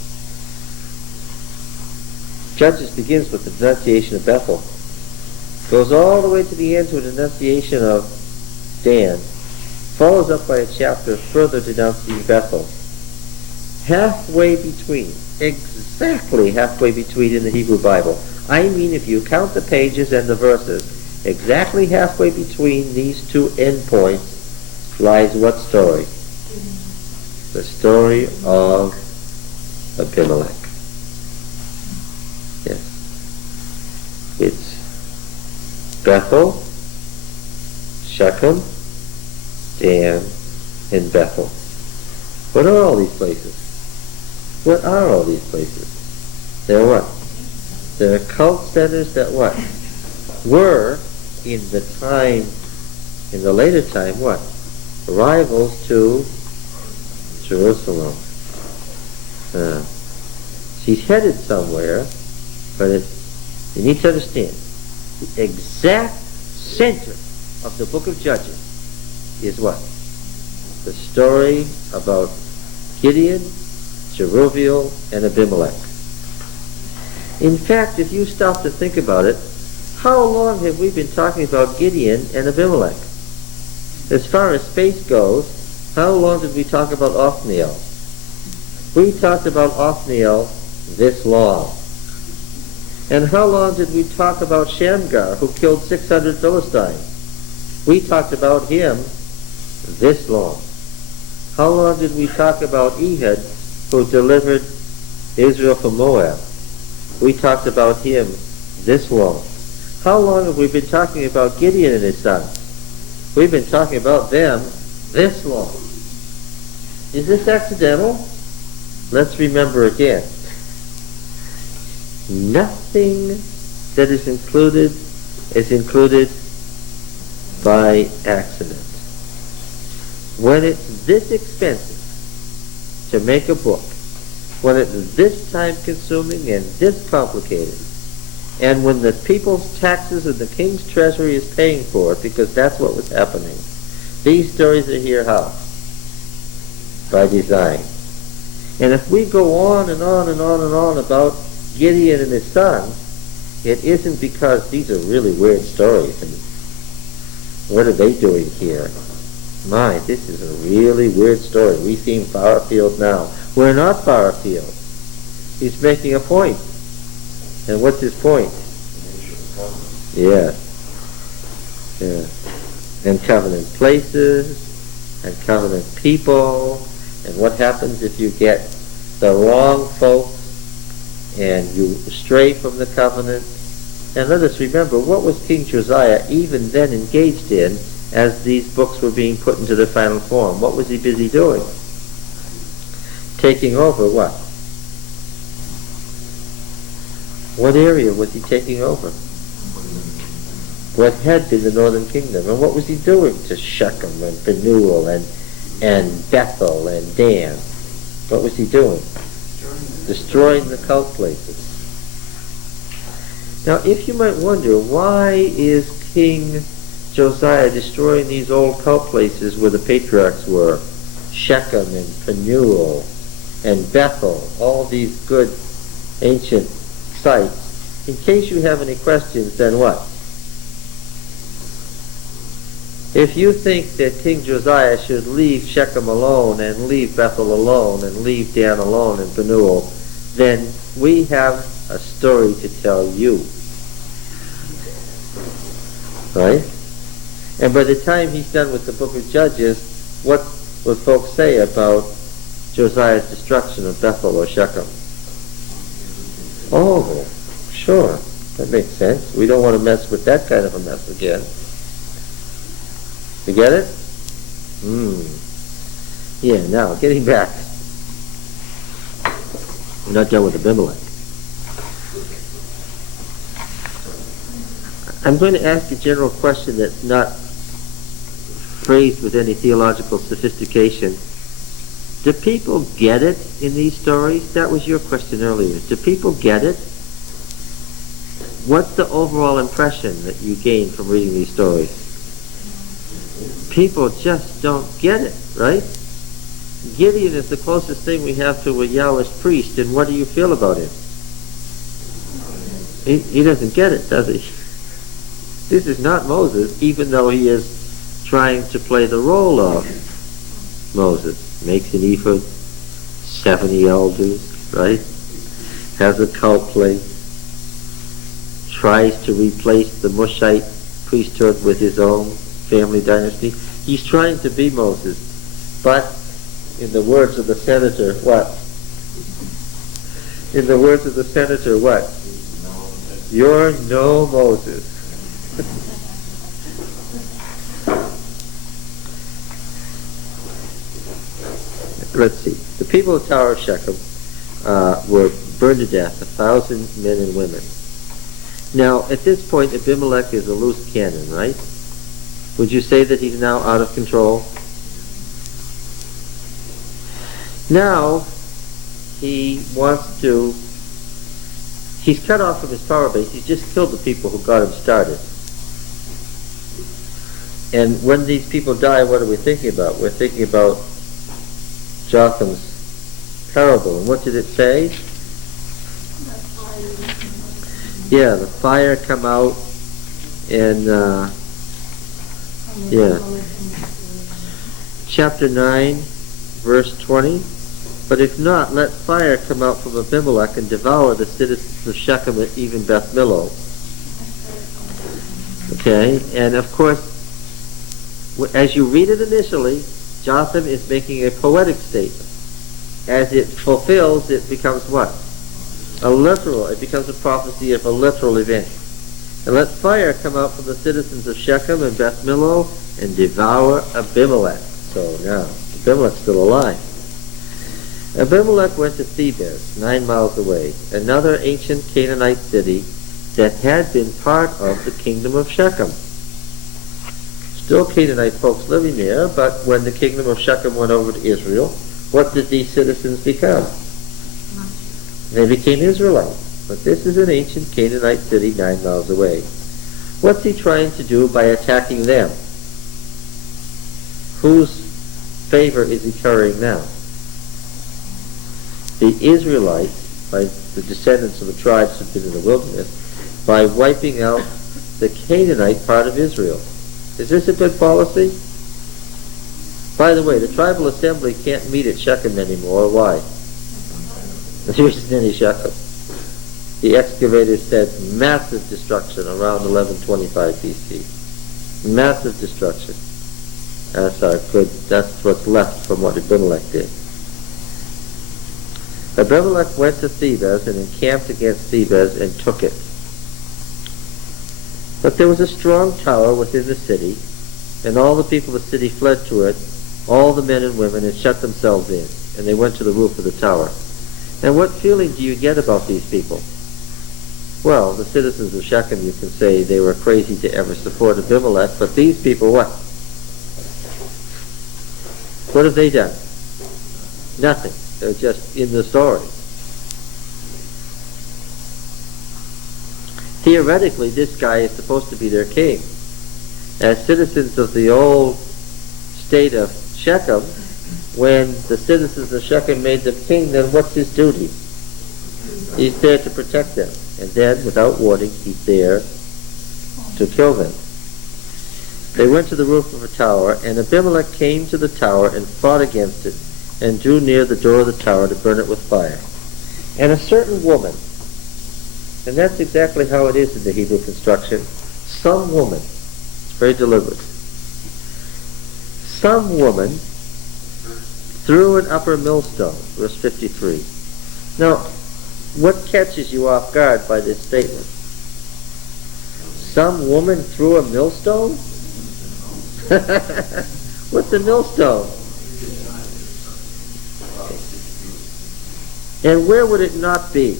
Judges begins with the denunciation of Bethel, goes all the way to the end to a denunciation of Dan, follows up by a chapter further denouncing Bethel. Halfway between, exactly halfway between in the Hebrew Bible. I mean, if you count the pages and the verses, exactly halfway between these 2 endpoints lies what story? The story of Abimelech. Yes. It's Bethel, Shechem, Dan, and Bethel. What are all these places? What are all these places? They're what? They're cult centers that what? Were, in the later time, what? Rivals to Jerusalem. She's headed somewhere, but you need to understand, the exact center of the book of Judges is what? The story about Gideon, Jerubbaal, and Abimelech. In fact, if you stop to think about it, how long have we been talking about Gideon and Abimelech? As far as space goes, how long did we talk about Othniel? We talked about Othniel this long. And how long did we talk about Shamgar, who killed 600 Philistines? We talked about him this long. How long did we talk about Ehud, who delivered Israel from Moab? We talked about him this long. How long have we been talking about Gideon and his sons? We've been talking about them this long. Is this accidental? Let's remember again. Nothing that is included by accident. When it's this expensive to make a book, when it's this time consuming and this complicated, And when the people's taxes and the king's treasury is paying for it, because that's what was happening, these stories are here how? By design. And if we go on and on and on and on about Gideon and his sons, it isn't because these are really weird stories and what are they doing here? My, this is a really weird story. We seem far afield now. We're not far afield. He's making a point. And what's his point? Yeah. Yeah. And covenant places, and covenant people, and what happens if you get the wrong folks and you stray from the covenant. And let us remember, what was King Josiah even then engaged in as these books were being put into their final form? What was he busy doing? Taking over what? What area was he taking over? What had been the northern kingdom? And what was he doing to Shechem and Penuel and Bethel and Dan? What was he doing? Destroying the cult places. Now, if you might wonder, why is King Josiah destroying these old cult places where the patriarchs were? Shechem and Penuel and Bethel, all these good ancient sites. In case you have any questions, then what? If you think that King Josiah should leave Shechem alone and leave Bethel alone and leave Dan alone and Penuel, then we have a story to tell you. Right? And by the time he's done with the book of Judges, what would folks say about Josiah's destruction of Bethel or Shechem? Oh, sure. That makes sense. We don't want to mess with that kind of a mess again. You get it? Yeah, now, getting back. We're not done with Abimelech. I'm going to ask a general question that's not phrased with any theological sophistication. Do people get it in these stories? That was your question earlier. Do people get it? What's the overall impression that you gain from reading these stories? People just don't get it, right? Gideon is the closest thing we have to a Yahwist priest, and what do you feel about him? He doesn't get it, does he? This is not Moses, even though he is trying to play the role of Moses. Makes an ephod, 70 elders, right? Has a cult plate, tries to replace the Mushite priesthood with his own family dynasty. He's trying to be Moses, but in the words of the senator, what? In the words of the senator, what? You're no Moses. Let's see. The people of Tower of Shechem were burned to death, 1,000 men and women. Now, at this point, Abimelech is a loose cannon, right? Would you say that he's now out of control? Now, he's cut off from his power base. He's just killed the people who got him started. And when these people die, what are we thinking about? We're thinking about Jotham's parable. And what did it say? Yeah, the fire come out and chapter 9, verse 20. But if not, let fire come out from Abimelech and devour the citizens of Shechem and even Beth Millo. Okay, and of course, as you read it initially, Jotham is making a poetic statement. As it fulfills, it becomes what? It becomes a prophecy of a literal event. And let fire come out from the citizens of Shechem and Beth Millo and devour Abimelech. So now, Abimelech's still alive. Abimelech went to Thebez, 9 miles away, another ancient Canaanite city that had been part of the kingdom of Shechem. Still Canaanite folks living there, but when the kingdom of Shechem went over to Israel, what did these citizens become? They became Israelites. But this is an ancient Canaanite city 9 miles away. What's he trying to do by attacking them? Whose favor is he currying now? The Israelites, by the descendants of the tribes who've been in the wilderness, by wiping out the Canaanite part of Israel. Is this a good policy? By the way, the tribal assembly can't meet at Shechem anymore. Why? There isn't any Shechem. The excavators said massive destruction around 1125 BC. Massive destruction. That's what's left from what Abimelech did. Abimelech went to Thebes and encamped against Thebes and took it. But there was a strong tower within the city, and all the people of the city fled to it, all the men and women, and shut themselves in. And they went to the roof of the tower. And what feeling do you get about these people? Well, the citizens of Shechem, you can say they were crazy to ever support Abimelech, but these people, what? What have they done? Nothing. They're just in the story. Theoretically, this guy is supposed to be their king. As citizens of the old state of Shechem, when the citizens of Shechem made them king, then what's his duty? He's there to protect them. And then, without warning, he's there to kill them. They went to the roof of a tower, and Abimelech came to the tower and fought against it, and drew near the door of the tower to burn it with fire. And a certain woman, and that's exactly how it is in the Hebrew construction, some woman, it's very deliberate, some woman threw an upper millstone, verse 53. Now, what catches you off guard by this statement? Some woman threw a millstone? What's a millstone? And where would it not be?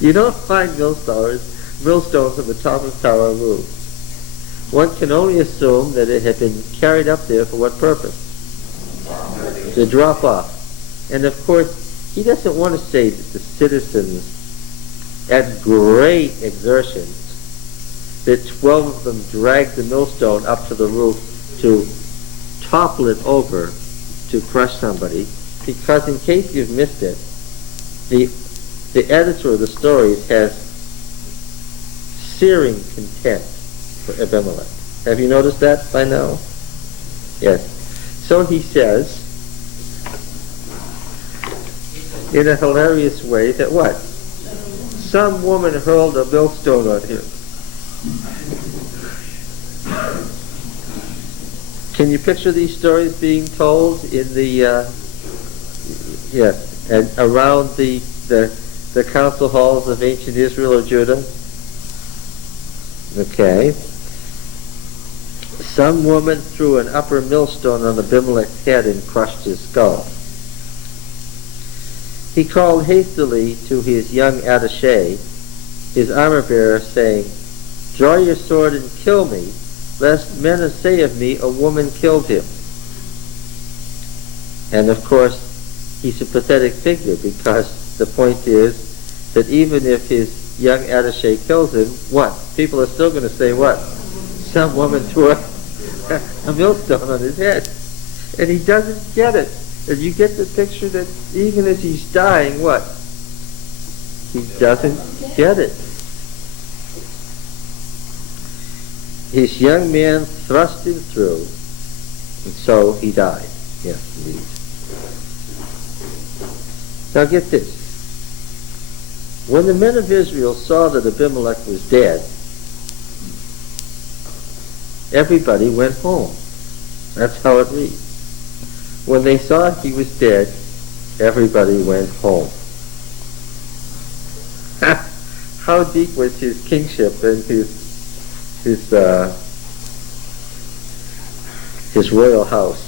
You don't find millstones on the top of tower roof. One can only assume that it had been carried up there for what purpose? To drop off. And of course, he doesn't want to say that the citizens, at great exertion, that 12 of them dragged the millstone up to the roof to topple it over to crush somebody, because in case you've missed it, the editor of the stories has searing contempt for Abimelech. Have you noticed that by now? Yes. So he says, in a hilarious way, that what? Some woman hurled a millstone on him. Can you picture these stories being told in the and around the council halls of ancient Israel or Judah? Okay. Some woman threw an upper millstone on Abimelech's head and crushed his skull. He called hastily to his young attaché, his armor-bearer, saying, "Draw your sword and kill me, lest men say of me, a woman killed him." And of course, he's a pathetic figure, because the point is that even if his young attaché kills him, what? People are still going to say what? Some woman threw a millstone on his head. And he doesn't get it. And you get the picture that even as he's dying, what? He doesn't get it. His young man thrust him through, and so he died. Yes, indeed. Now get this. When the men of Israel saw that Abimelech was dead, everybody went home. That's how it reads. When they saw he was dead, everybody went home. How deep was his kingship and his royal house?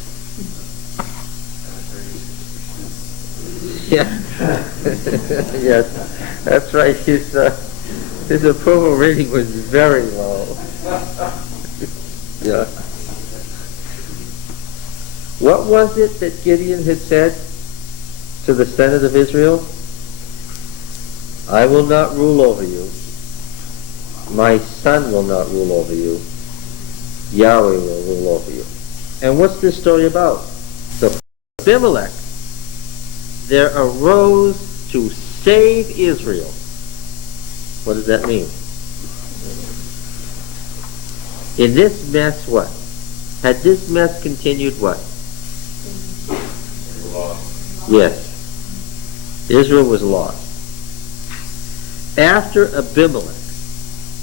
Yeah. Yes, that's right. His approval rating was very low. Yeah. What was it that Gideon had said to the Senate of Israel? I will not rule over you. My son will not rule over you. Yahweh will rule over you. And what's this story about? So Abimelech, there arose to save Israel. What does that mean? In this mess, what? Had this mess continued, what? Yes. Israel was lost. After Abimelech,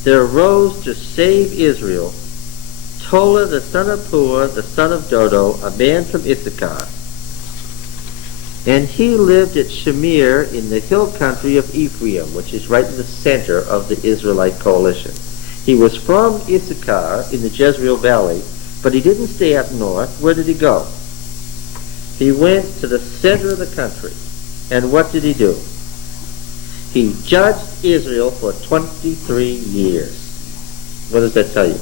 there arose to save Israel Tola, the son of Puah, the son of Dodo, a man from Issachar. And he lived at Shamir in the hill country of Ephraim, which is right in the center of the Israelite coalition. He was from Issachar in the Jezreel Valley, but he didn't stay up north. Where did he go? He went to the center of the country. And what did he do? He judged Israel for 23 years. What does that tell you?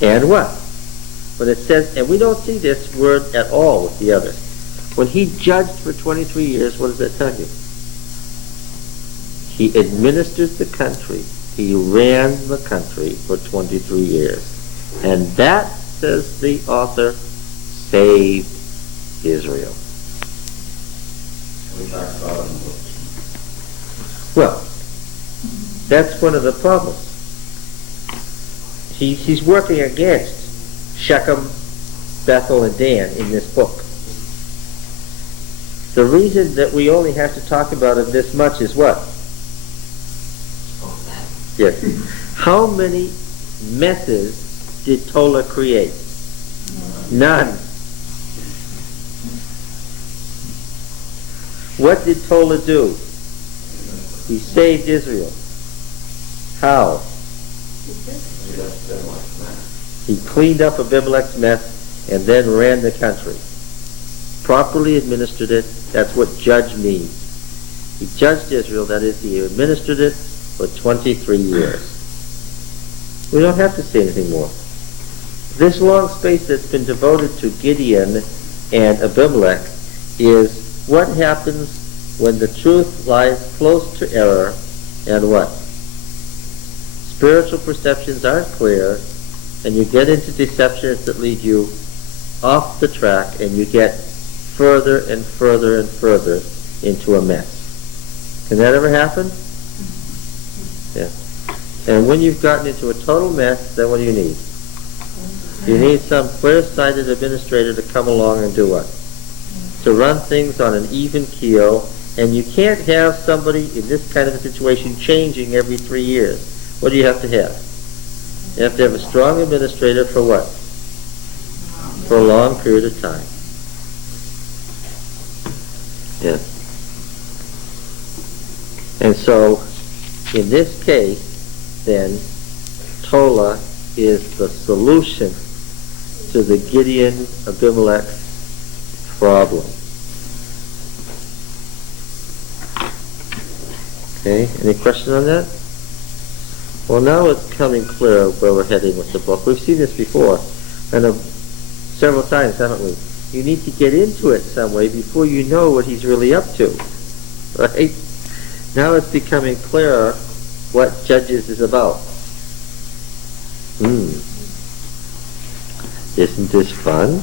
And what? But it says, and we don't see this word at all with the others. When he judged for 23 years, what does that tell you? He administered the country. He ran the country for 23 years. And that, says the author, saved Israel. We talked about it in the book. Well, that's one of the problems. He's working against Shechem, Bethel, and Dan in this book. The reason that we only have to talk about it this much is what? Yes. How many messes did Tola create? None. What did Tola do? He saved Israel. How? He cleaned up Abimelech's mess and then ran the country. Properly administered it. That's what judge means. He judged Israel, that is, he administered it for 23 years. We don't have to say anything more. This long space that's been devoted to Gideon and Abimelech is what happens when the truth lies close to error and what? Spiritual perceptions aren't clear, and you get into deceptions that lead you off the track, and you get further and further and further into a mess. Can that ever happen? Yeah. And when you've gotten into a total mess, then what do you need? You need some clear-sighted administrator to come along and do what? To run things on an even keel, and you can't have somebody in this kind of a situation changing every 3 years. What do you have to have? You have to have a strong administrator for what? For a long period of time. Yeah. And so, in this case, then, Tola is the solution to the Gideon-Abimelech problem. Okay, any question on that? Well, now it's coming clear where we're heading with the book. We've seen this before, and several times, haven't we? You need to get into it some way before you know what he's really up to, right? Now it's becoming clearer what Judges is about. Isn't this fun?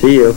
See you.